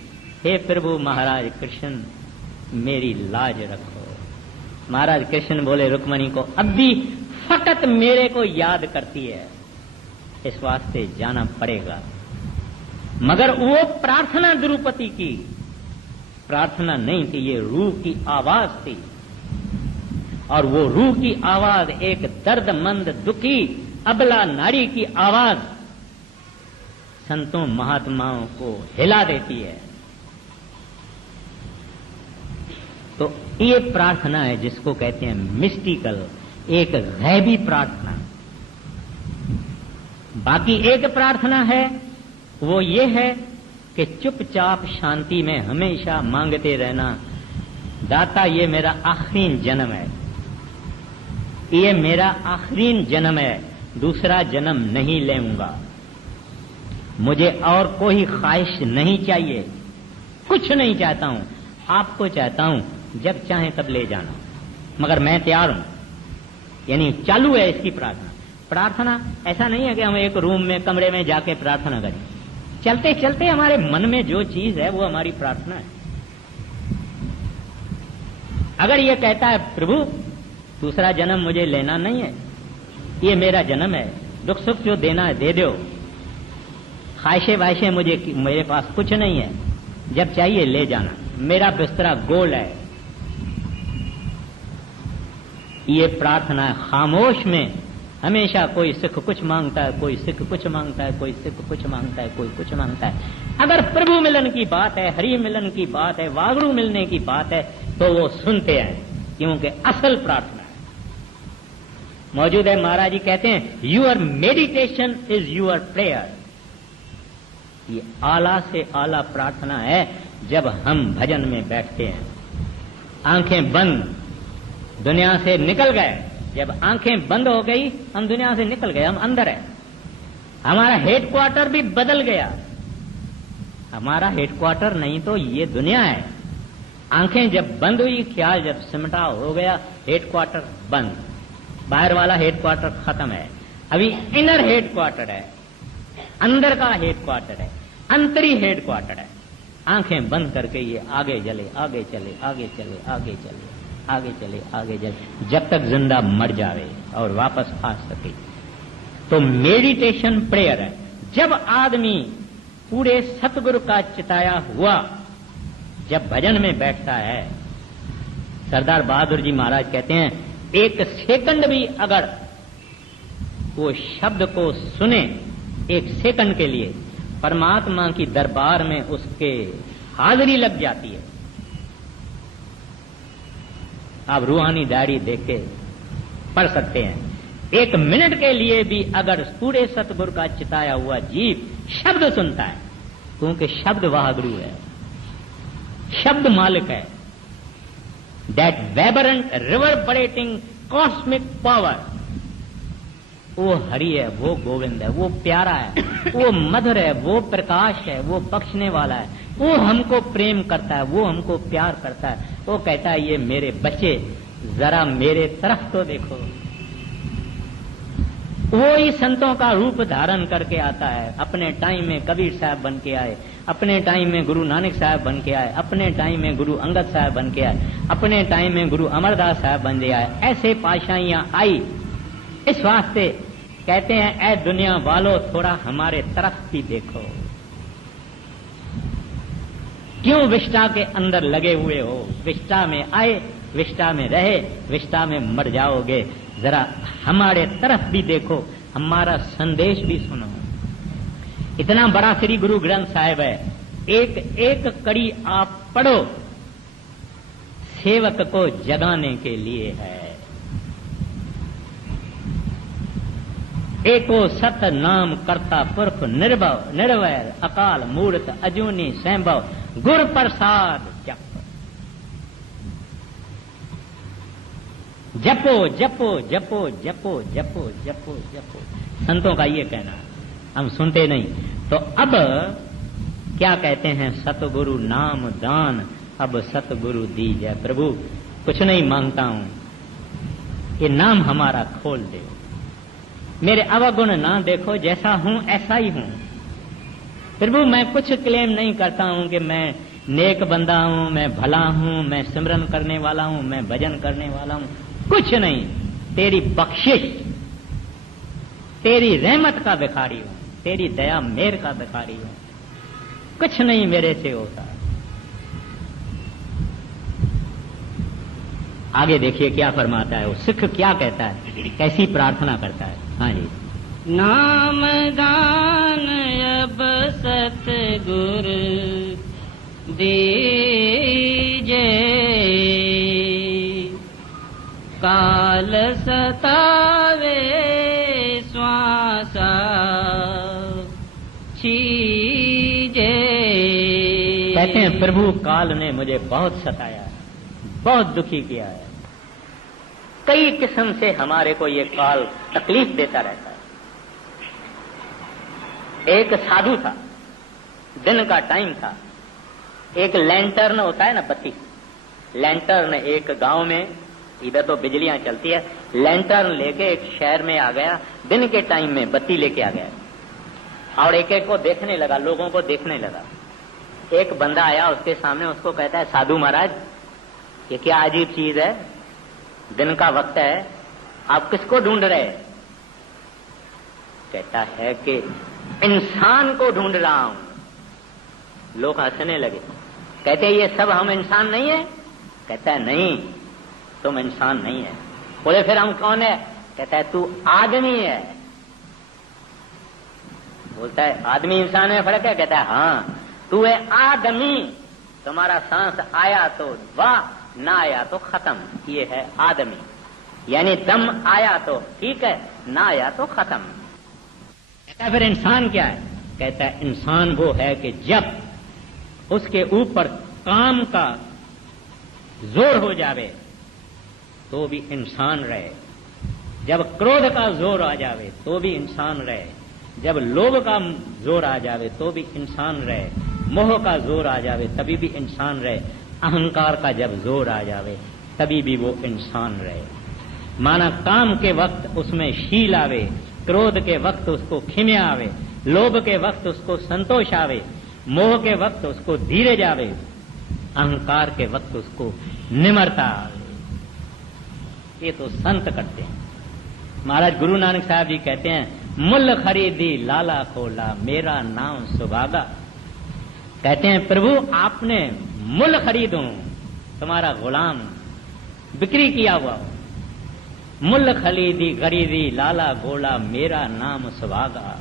हे प्रभु महाराज कृष्ण मेरी लाज रखो। महाराज कृष्ण बोले रुक्मणी को, अब भी फकत मेरे को याद करती है, इस वास्ते जाना पड़ेगा। मगर वो प्रार्थना द्रुपति की प्रार्थना नहीं थी, ये रूह की आवाज थी, और वो रूह की आवाज एक दर्दमंद दुखी अबला नारी की आवाज संतों महात्माओं को हिला देती है। तो ये प्रार्थना है जिसको कहते हैं मिस्टिकल, एक गैबी प्रार्थना। बाकी एक प्रार्थना है, वो ये है कि चुपचाप शांति में हमेशा मांगते रहना, दाता ये मेरा आखिरी जन्म है, ये मेरा आखिरी जन्म है, दूसरा जन्म नहीं लेऊंगा, मुझे और कोई ख्वाहिश नहीं चाहिए, कुछ नहीं चाहता हूं, आपको चाहता हूं, जब चाहे तब ले जाना, मगर मैं तैयार हूं। यानी चालू है इसकी प्रार्थना। प्रार्थना ऐसा नहीं है कि हम एक रूम में कमरे में जाके प्रार्थना करें, चलते चलते हमारे मन में जो चीज है वो हमारी प्रार्थना है। अगर ये कहता है प्रभु दूसरा जन्म मुझे लेना नहीं है, ये मेरा जन्म है, दुख सुख जो देना है दे दो, ख्वाहिशे वाहिशे मेरे पास कुछ नहीं है, जब चाहिए ले जाना, मेरा बिस्तरा गोल है, ये प्रार्थना है। खामोश में हमेशा कोई सिख कुछ मांगता है, कोई सिख कुछ मांगता है, कोई सिख कुछ मांगता है, कोई कुछ मांगता है। अगर प्रभु मिलन की बात है, हरि मिलन की बात है, वागड़ू मिलने की बात है, तो वो सुनते हैं, क्योंकि असल प्रार्थना है। मौजूद है महाराज जी कहते हैं your meditation is your prayer. ये आला से आला प्रार्थना है जब हम भजन में बैठते हैं, आंखें बंद, दुनिया से निकल गए। जब आंखें बंद हो गई हम दुनिया से निकल गए, हम अंदर है, हमारा हेडक्वार्टर भी बदल गया, हमारा हेडक्वार्टर नहीं तो ये दुनिया है। आंखें जब बंद हुई, ख्याल जब सिमटा हो गया, हेडक्वार्टर बंद, बाहर वाला हेडक्वार्टर खत्म है, अभी इनर हेडक्वार्टर है, अंदर का हेडक्वार्टर है, अंतरी हेडक्वार्टर है। आंखें बंद करके ये आगे चले, आगे चले, आगे चले, आगे चले, आगे चले, आगे चले, जब तक जिंदा मर जावे और वापस आ सके। तो मेडिटेशन प्रेयर है। जब आदमी पूरे सतगुरु का चिताया हुआ जब भजन में बैठता है, सरदार बहादुर जी महाराज कहते हैं एक सेकंड भी अगर वो शब्द को सुने, एक सेकंड के लिए परमात्मा की दरबार में उसके हाजिरी लग जाती है। आप रूहानी डायरी देख के पढ़ सकते हैं एक मिनट के लिए भी अगर पूरे सतगुरु का चिताया हुआ जीव शब्द सुनता है, क्योंकि शब्द वह गुरु है, शब्द मालिक है, दैट वेबरेंट रिवर्बरेटिंग कॉस्मिक पावर, वो हरि है, वो गोविंद है, वो प्यारा है, वो मधुर है, वो प्रकाश है, वो बख्शने वाला है, वो हमको प्रेम करता है, वो हमको प्यार करता है। वो कहता है ये मेरे बच्चे जरा मेरे तरफ तो देखो। वो ही संतों का रूप धारण करके आता है। अपने टाइम में कबीर साहब बन के आए, अपने टाइम में गुरु नानक साहब बन के आए, अपने टाइम में गुरु अंगद साहब बन के आए, अपने टाइम में गुरु अमरदास साहब बन के आए। ऐसे पाशाइयां आई। इस वास्ते कहते हैं ऐ दुनिया वालों थोड़ा हमारे तरफ भी देखो। क्यों विष्टा के अंदर लगे हुए हो? विष्टा में आए, विष्टा में रहे, विष्टा में मर जाओगे। जरा हमारे तरफ भी देखो, हमारा संदेश भी सुनो। इतना बड़ा श्री गुरु ग्रंथ साहिब है, एक एक कड़ी आप पढ़ो, सेवक को जगाने के लिए है। एको सत नाम करता पुरख निर्भव निर्वैर अकाल मूर्त अजूनी संभव गुर प्रसाद जप। जपो जपो जपो जपो जपो जपो जपो, संतों का ये कहना है, हम सुनते नहीं। तो अब क्या कहते हैं? सतगुरु नाम दान, अब सतगुरु दीजै प्रभु। कुछ नहीं मांगता हूं, ये नाम हमारा खोल दे। मेरे अवगुण ना देखो, जैसा हूं ऐसा ही हूं प्रभु। मैं कुछ क्लेम नहीं करता हूं कि मैं नेक बंदा हूं, मैं भला हूं, मैं सिमरन करने वाला हूं, मैं भजन करने वाला हूं, कुछ नहीं। तेरी बख्शिश, तेरी रहमत का भिखारी हूं, तेरी दया मेर का भिखारी हूं, कुछ नहीं मेरे से होता। आगे देखिए क्या फरमाता है वो सिख, क्या कहता है, कैसी प्रार्थना करता है। हाँ जी। नाम दान अब सतगुर दीजे, काल सतावे श्वासा छीजे। कहते हैं प्रभु काल ने मुझे बहुत सताया है, बहुत दुखी किया है। कई किस्म से हमारे को ये काल तकलीफ देता रहता है। एक साधु था, दिन का टाइम था, एक लैंटर्न होता है ना, बत्ती, लैंटर्न एक गांव में, इधर तो बिजलियां चलती है, लैंटर्न लेके एक शहर में आ गया, दिन के टाइम में बत्ती लेके आ गया और एक एक को देखने लगा, लोगों को देखने लगा। एक बंदा आया उसके सामने, उसको कहता है साधु महाराज ये क्या अजीब चीज है, दिन का वक्त है, आप किसको ढूंढ रहे? कहता है कि इंसान को ढूंढ रहा हूं। लोग हंसने लगे, कहते ये सब हम इंसान नहीं है? कहता है नहीं, तुम इंसान नहीं है। बोले फिर हम कौन है? कहता है तू आदमी है। बोलता है आदमी इंसान में फर्क है? कहता है हाँ, तू है आदमी, तुम्हारा सांस आया तो वाह, ना आया तो खत्म, ये है आदमी। यानी दम आया तो ठीक है, ना आया तो खत्म। कहता है फिर इंसान क्या है? कहता है इंसान वो है कि जब उसके ऊपर काम का जोर हो जावे तो भी इंसान रहे, जब क्रोध का जोर आ जावे तो भी इंसान रहे, जब लोभ का जोर आ जावे तो भी इंसान रहे, मोह का जोर आ जावे तभी भी इंसान रहे, अहंकार का जब जोर आ जावे तभी भी वो इंसान रहे। माना काम के वक्त उसमें शील आवे, क्रोध के वक्त उसको खिम्या आवे, लोभ के वक्त उसको संतोष आवे, मोह के वक्त उसको धीरज आवे, अहंकार के वक्त उसको निम्रता आवे। ये तो संत करते हैं। महाराज गुरु नानक साहब जी कहते हैं मुल खरीदी लाला खोला, मेरा नाम सुभागा। कहते हैं प्रभु आपने मुल खरीदूं, तुम्हारा गुलाम, बिक्री किया हुआ हो। मुल खरीदी लाला गोला, मेरा नाम सुभागा।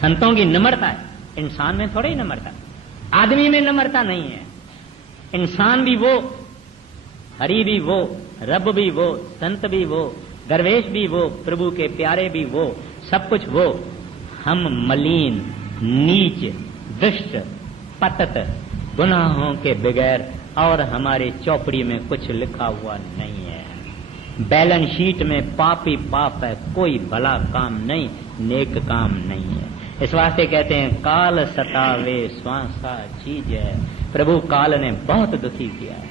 संतों की नम्रता है, इंसान में थोड़ी नम्रता, आदमी में नम्रता नहीं है। इंसान भी वो, हरि भी वो, रब भी वो, संत भी वो, दरवेश भी वो, प्रभु के प्यारे भी वो, सब कुछ वो। हम मलिन, नीच, दुष्ट, पतत, गुनाहों के बगैर, और हमारे चौपड़ी में कुछ लिखा हुआ नहीं है। बैलेंस शीट में पाप ही पाप है, कोई भला काम नहीं, नेक काम नहीं है। इस वास्ते कहते हैं काल सतावे स्वासा चीज है। प्रभु काल ने बहुत दुखी किया है।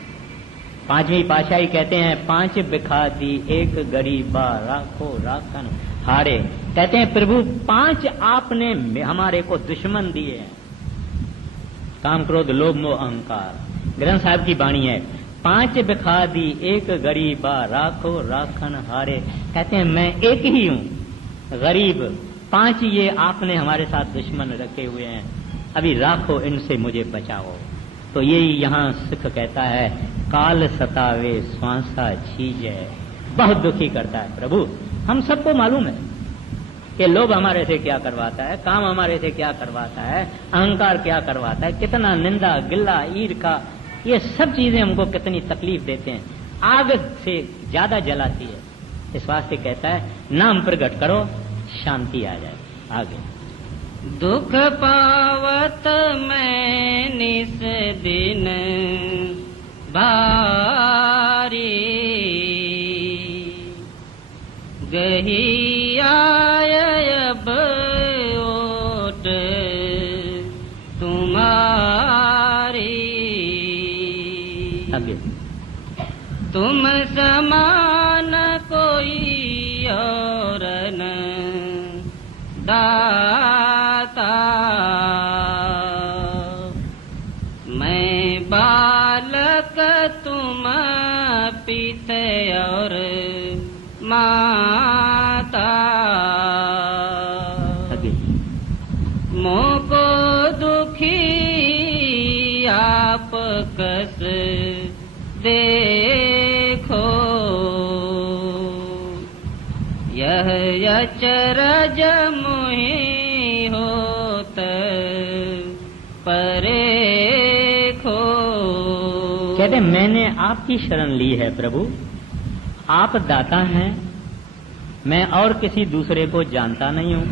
पांचवी पातशाही कहते हैं 5 बिखाती 1 गरीबा राखो राखन हारे। कहते हैं प्रभु 5 आपने हमारे को दुश्मन दिए हैं, काम क्रोध लोभ मोह अहंकार। ग्रंथ साहब की वाणी है 5 बिखाती 1 गरीबा राखो राखन हारे। कहते हैं मैं एक ही हूँ गरीब, 5 ये आपने हमारे साथ दुश्मन रखे हुए हैं, अभी राखो इनसे, मुझे बचाओ। तो ये यहाँ सुख कहता है काल सतावे स्वांसा छीज है। बहुत दुखी करता है प्रभु। हम सबको मालूम है कि लोभ हमारे से क्या करवाता है, काम हमारे से क्या करवाता है, अहंकार क्या करवाता है, कितना निंदा गिल्ला ईर्ष्या, ये सब चीजें हमको कितनी तकलीफ देते हैं, आग से ज्यादा जलाती है। इस वास्ते कहता है नाम प्रकट करो, शांति आ जाए। आगे दुख पावत मैं निस दिन भारी, गही आय अब ओट तुम्हारी। आगे तुम समान कोई और न दाता, मैं बालक तुम पिता और माता। मोको दुखी आप कस देखो, यह अचरज मुहि होत परे खो। कहते मैंने आपकी शरण ली है प्रभु, आप दाता हैं, मैं और किसी दूसरे को जानता नहीं हूँ।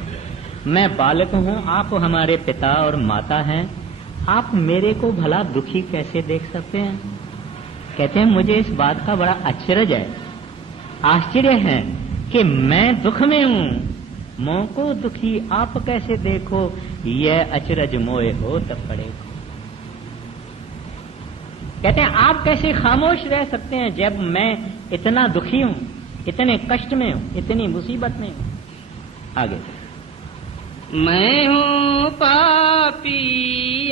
मैं बालक हूँ, आप हमारे पिता और माता हैं, आप मेरे को भला दुखी कैसे देख सकते हैं। कहते हैं मुझे इस बात का बड़ा आश्चर्य है, आश्चर्य है कि मैं दुख में हूँ, मोह को दुखी आप कैसे देखो, यह अचरज मोए हो तब पड़े। कहते हैं आप कैसे खामोश रह सकते हैं जब मैं इतना दुखी हूँ, इतने कष्ट में हूँ, इतनी मुसीबत में हूँ। आगे मैं हूँ पापी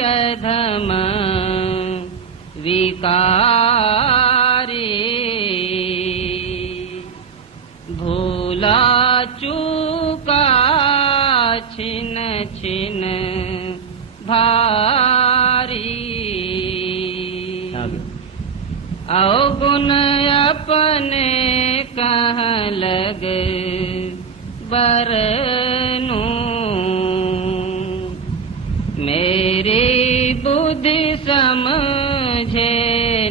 अधम विकारी, भूला चूका छिन छिन भारी। अवगुण अपने कह लग बरनू, मेरी बुद्धि समझे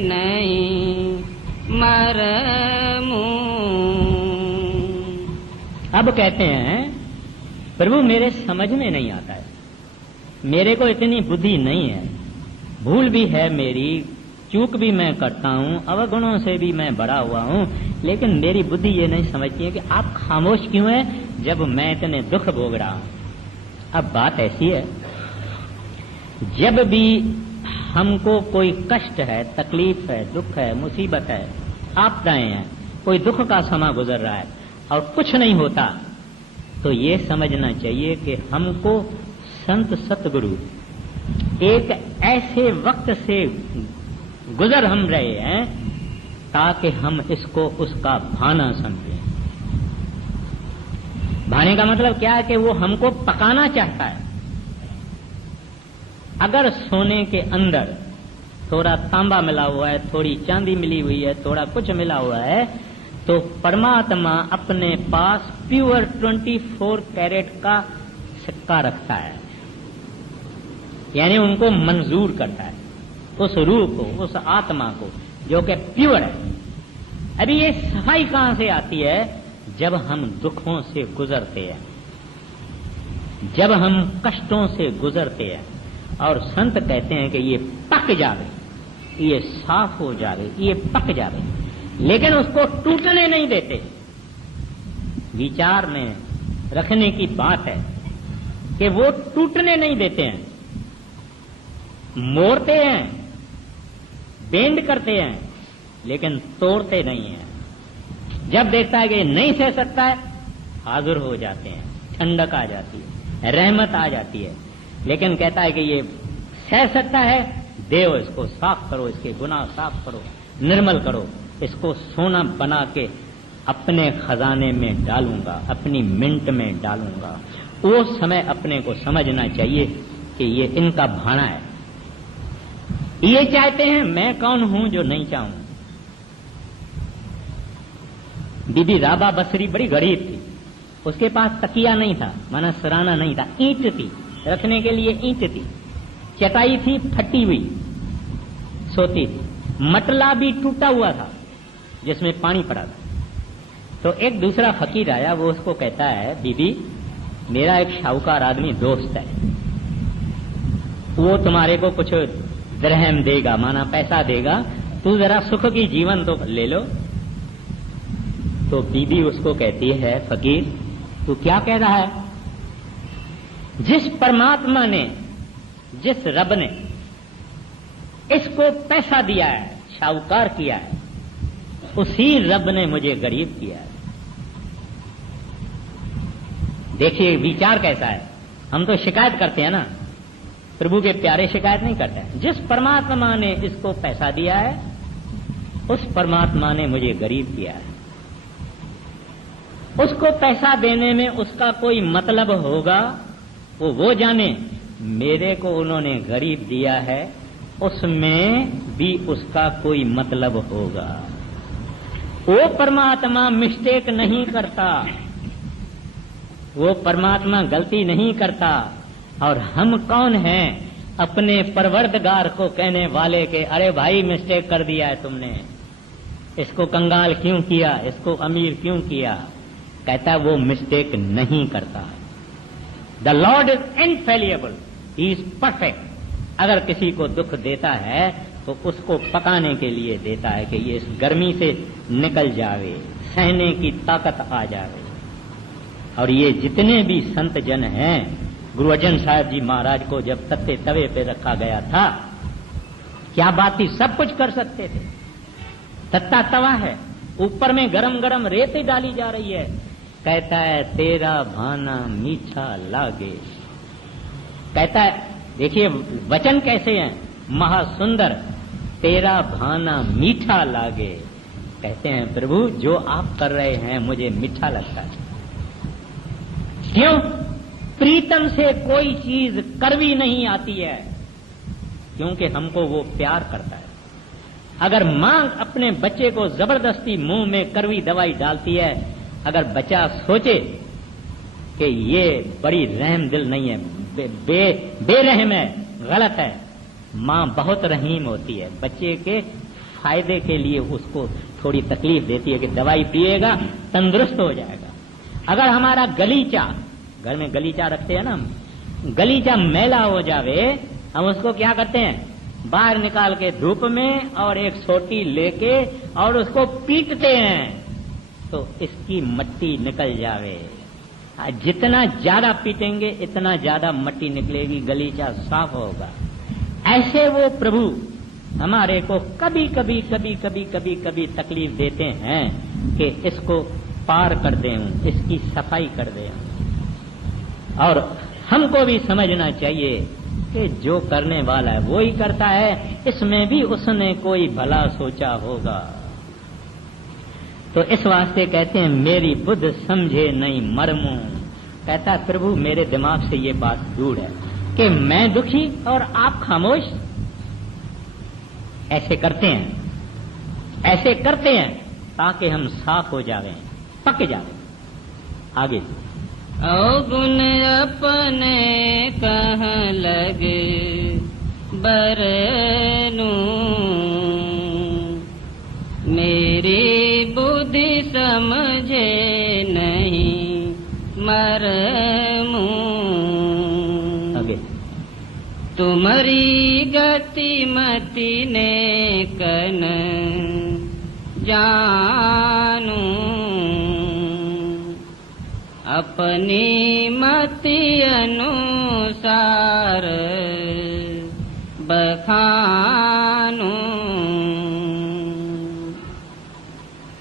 नहीं मरमू। अब कहते हैं प्रभु मेरे समझ में नहीं आता है, मेरे को इतनी बुद्धि नहीं है, भूल भी है मेरी, चूक भी मैं करता हूँ, अवगुणों से भी मैं बड़ा हुआ हूँ, लेकिन मेरी बुद्धि ये नहीं समझती है कि आप खामोश क्यों हैं जब मैं इतने दुख भोग रहा हूँ। अब बात ऐसी है, जब भी हमको कोई कष्ट है, तकलीफ है, दुख है, मुसीबत है, आपदाएं हैं, कोई दुख का समा गुजर रहा है और कुछ नहीं होता, तो ये समझना चाहिए कि हमको संत सतगुरु एक ऐसे वक्त से गुजर हम रहे हैं ताकि हम इसको उसका भाना समझें। भाने का मतलब क्या है कि वो हमको पकाना चाहता है। अगर सोने के अंदर थोड़ा तांबा मिला हुआ है, थोड़ी चांदी मिली हुई है, थोड़ा कुछ मिला हुआ है, तो परमात्मा अपने पास प्योर 24 कैरेट का सिक्का रखता है, यानी उनको मंजूर करता है, उस रूह को, उस आत्मा को जो कि प्योर है। अभी ये सफाई कहां से आती है? जब हम दुखों से गुजरते हैं, जब हम कष्टों से गुजरते हैं, और संत कहते हैं कि ये पक जावे, ये साफ हो जावे, ये पक जावे, लेकिन उसको टूटने नहीं देते। विचार में रखने की बात है कि वो टूटने नहीं देते हैं, मोड़ते हैं, बेंड करते हैं, लेकिन तोड़ते नहीं हैं। जब देखता है कि नहीं सह सकता है, हाजिर हो जाते हैं, ठंडक आ जाती है, रहमत आ जाती है। लेकिन कहता है कि ये सह सकता है, देव इसको साफ करो, इसके गुनाह साफ करो, निर्मल करो, इसको सोना बना के अपने खजाने में डालूंगा, अपनी मिंट में डालूंगा। वो समय अपने को समझना चाहिए कि ये इनका भाना है। ये चाहते हैं, मैं कौन हूं जो नहीं चाहूं। बीबी राबा बसरी बड़ी गरीब थी, उसके पास तकिया नहीं था, माना सराना नहीं था, ईंट थी, रखने के लिए ईंट थी, चटाई थी फटी हुई, सोती थी, मटला भी टूटा हुआ था जिसमें पानी पड़ा था। तो एक दूसरा फकीर आया, वो उसको कहता है, बीबी मेरा एक शाहूकार आदमी दोस्त है, वो तुम्हारे को कुछ दरहम देगा, माना पैसा देगा, तू जरा सुख की जीवन तो ले लो। तो बीबी उसको कहती है, फकीर तू क्या कह रहा है? जिस परमात्मा ने, जिस रब ने इसको पैसा दिया है, शाहूकार किया है, उसी रब ने मुझे गरीब किया है। देखिए विचार कैसा है। हम तो शिकायत करते हैं ना, प्रभु के प्यारे शिकायत नहीं करते हैं। जिस परमात्मा ने इसको पैसा दिया है, उस परमात्मा ने मुझे गरीब किया है। उसको पैसा देने में उसका कोई मतलब होगा, वो जाने। मेरे को उन्होंने गरीब दिया है, उसमें भी उसका कोई मतलब होगा। वो परमात्मा मिस्टेक नहीं करता, वो परमात्मा गलती नहीं करता। और हम कौन हैं अपने परवरदिगार को कहने वाले के, अरे भाई मिस्टेक कर दिया है तुमने, इसको कंगाल क्यों किया, इसको अमीर क्यों किया। कहता वो मिस्टेक नहीं करता। The lord is infallible, he is perfect. अगर किसी को दुख देता है तो उसको पकाने के लिए देता है कि ये इस गर्मी से निकल जावे, सहने की ताकत आ जावे। और ये जितने भी संत जन हैं, गुरु अर्जन साहब जी महाराज को जब तत्ते तवे पे रखा गया था, क्या बात थी, सब कुछ कर सकते थे। तत्ता तवा है, ऊपर में गरम गरम रेत डाली जा रही है। कहता है तेरा भाना मीठा लागे। कहता है, देखिए वचन कैसे हैं, महासुंदर, तेरा भाना मीठा लागे। कहते हैं प्रभु जो आप कर रहे हैं मुझे मीठा लगता है। क्यों? प्रीतम से कोई चीज कड़वी नहीं आती है, क्योंकि हमको वो प्यार करता है। अगर मां अपने बच्चे को जबरदस्ती मुंह में कड़वी दवाई डालती है, अगर बच्चा सोचे कि ये बड़ी रहम दिल नहीं है, बेरहम है, गलत है, मां बहुत रहीम होती है, बच्चे के फायदे के लिए उसको थोड़ी तकलीफ देती है कि दवाई पिएगा तंदुरुस्त हो जाएगा। अगर हमारा गलीचा, घर में गलीचा रखते हैं ना, गलीचा मैला हो जावे, हम उसको क्या करते हैं, बाहर निकाल के धूप में और एक सोटी लेके और उसको पीटते हैं तो इसकी मट्टी निकल जावे। जितना ज्यादा पीटेंगे इतना ज्यादा मट्टी निकलेगी, गलीचा साफ होगा। ऐसे वो प्रभु हमारे को कभी कभी कभी कभी कभी कभी तकलीफ देते हैं कि इसको पार कर दें, इसकी सफाई कर दें। और हमको भी समझना चाहिए कि जो करने वाला है वो ही करता है, इसमें भी उसने कोई भला सोचा होगा। तो इस वास्ते कहते हैं मेरी बुद्ध समझे नहीं मर्मू। कहता है प्रभु मेरे दिमाग से ये बात दूर है कि मैं दुखी और आप खामोश। ऐसे करते हैं ताकि हम साफ हो जावें, पक जावें। आगे अवगुण अपने कहाँ लगे बरनू, मेरी बुद्धि समझे करमूं। आगे तुम्हारी गति मति ने कन जानू, अपनी मति अनुसार बखानू।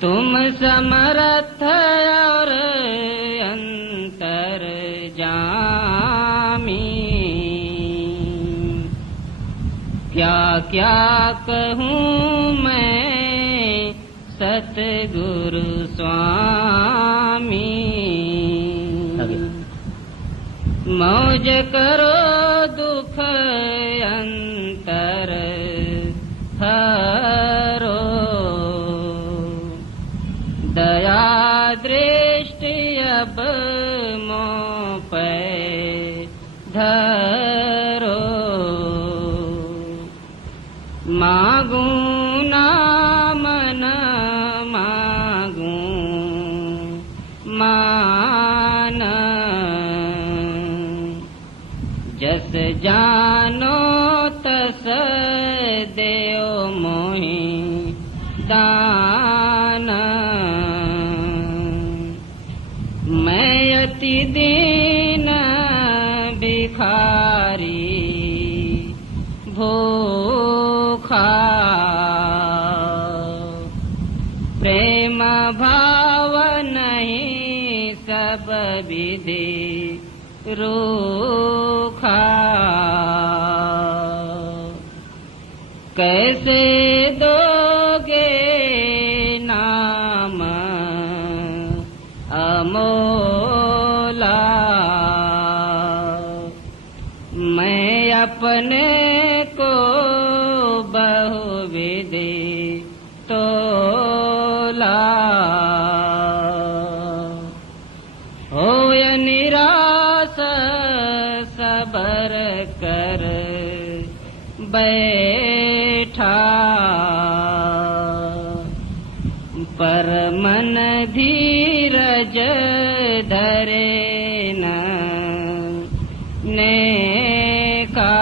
तुम समर्थ और अंतर जामी, क्या क्या कहूँ मैं सतगुरु स्वामी। मौज करो दुख अंतर हरो, दया दृष्टि अब मोह पे धरो। मागू नाम न मागू मान, जस जानो तस देओ मोहि दान। मैं अति दीन भिखारी भूखा, प्रेम भाव नहीं सब विधि रूखा। कैसे दोगे नाम अमोला, मैं अपने को बहुविधि तोला। होय निराश सबर कर बैठा, पर मन धीरज धरे न नेका।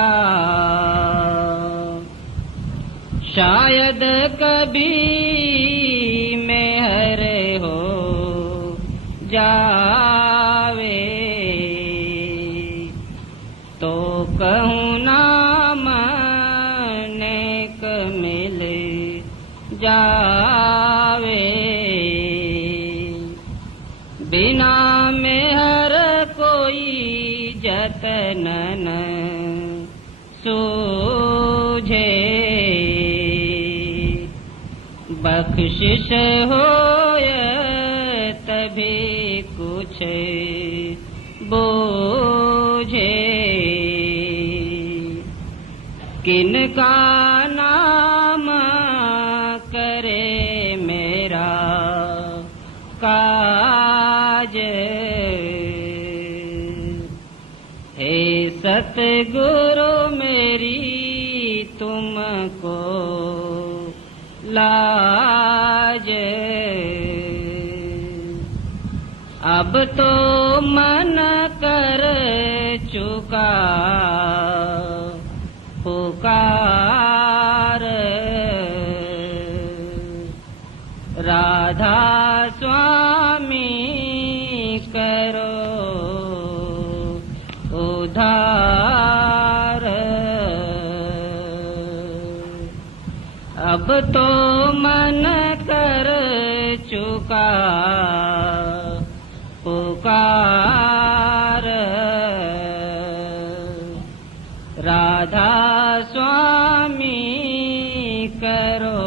शायद कभी मेहर हो जावे, तो कहूँ नाम नेक मिल जावे। बिना मेहर कोई जतन न सूझे, बख्शिश होय तभी कुछ बूझे। किनका नाम करे मेरा काज, हे सतगुरु मेरी तुमको लाज। अब तो मन कर चुका पुकार, राधा स्वामी करो उधार। अब तो मन कर चुका पुकार, राधा स्वामी करो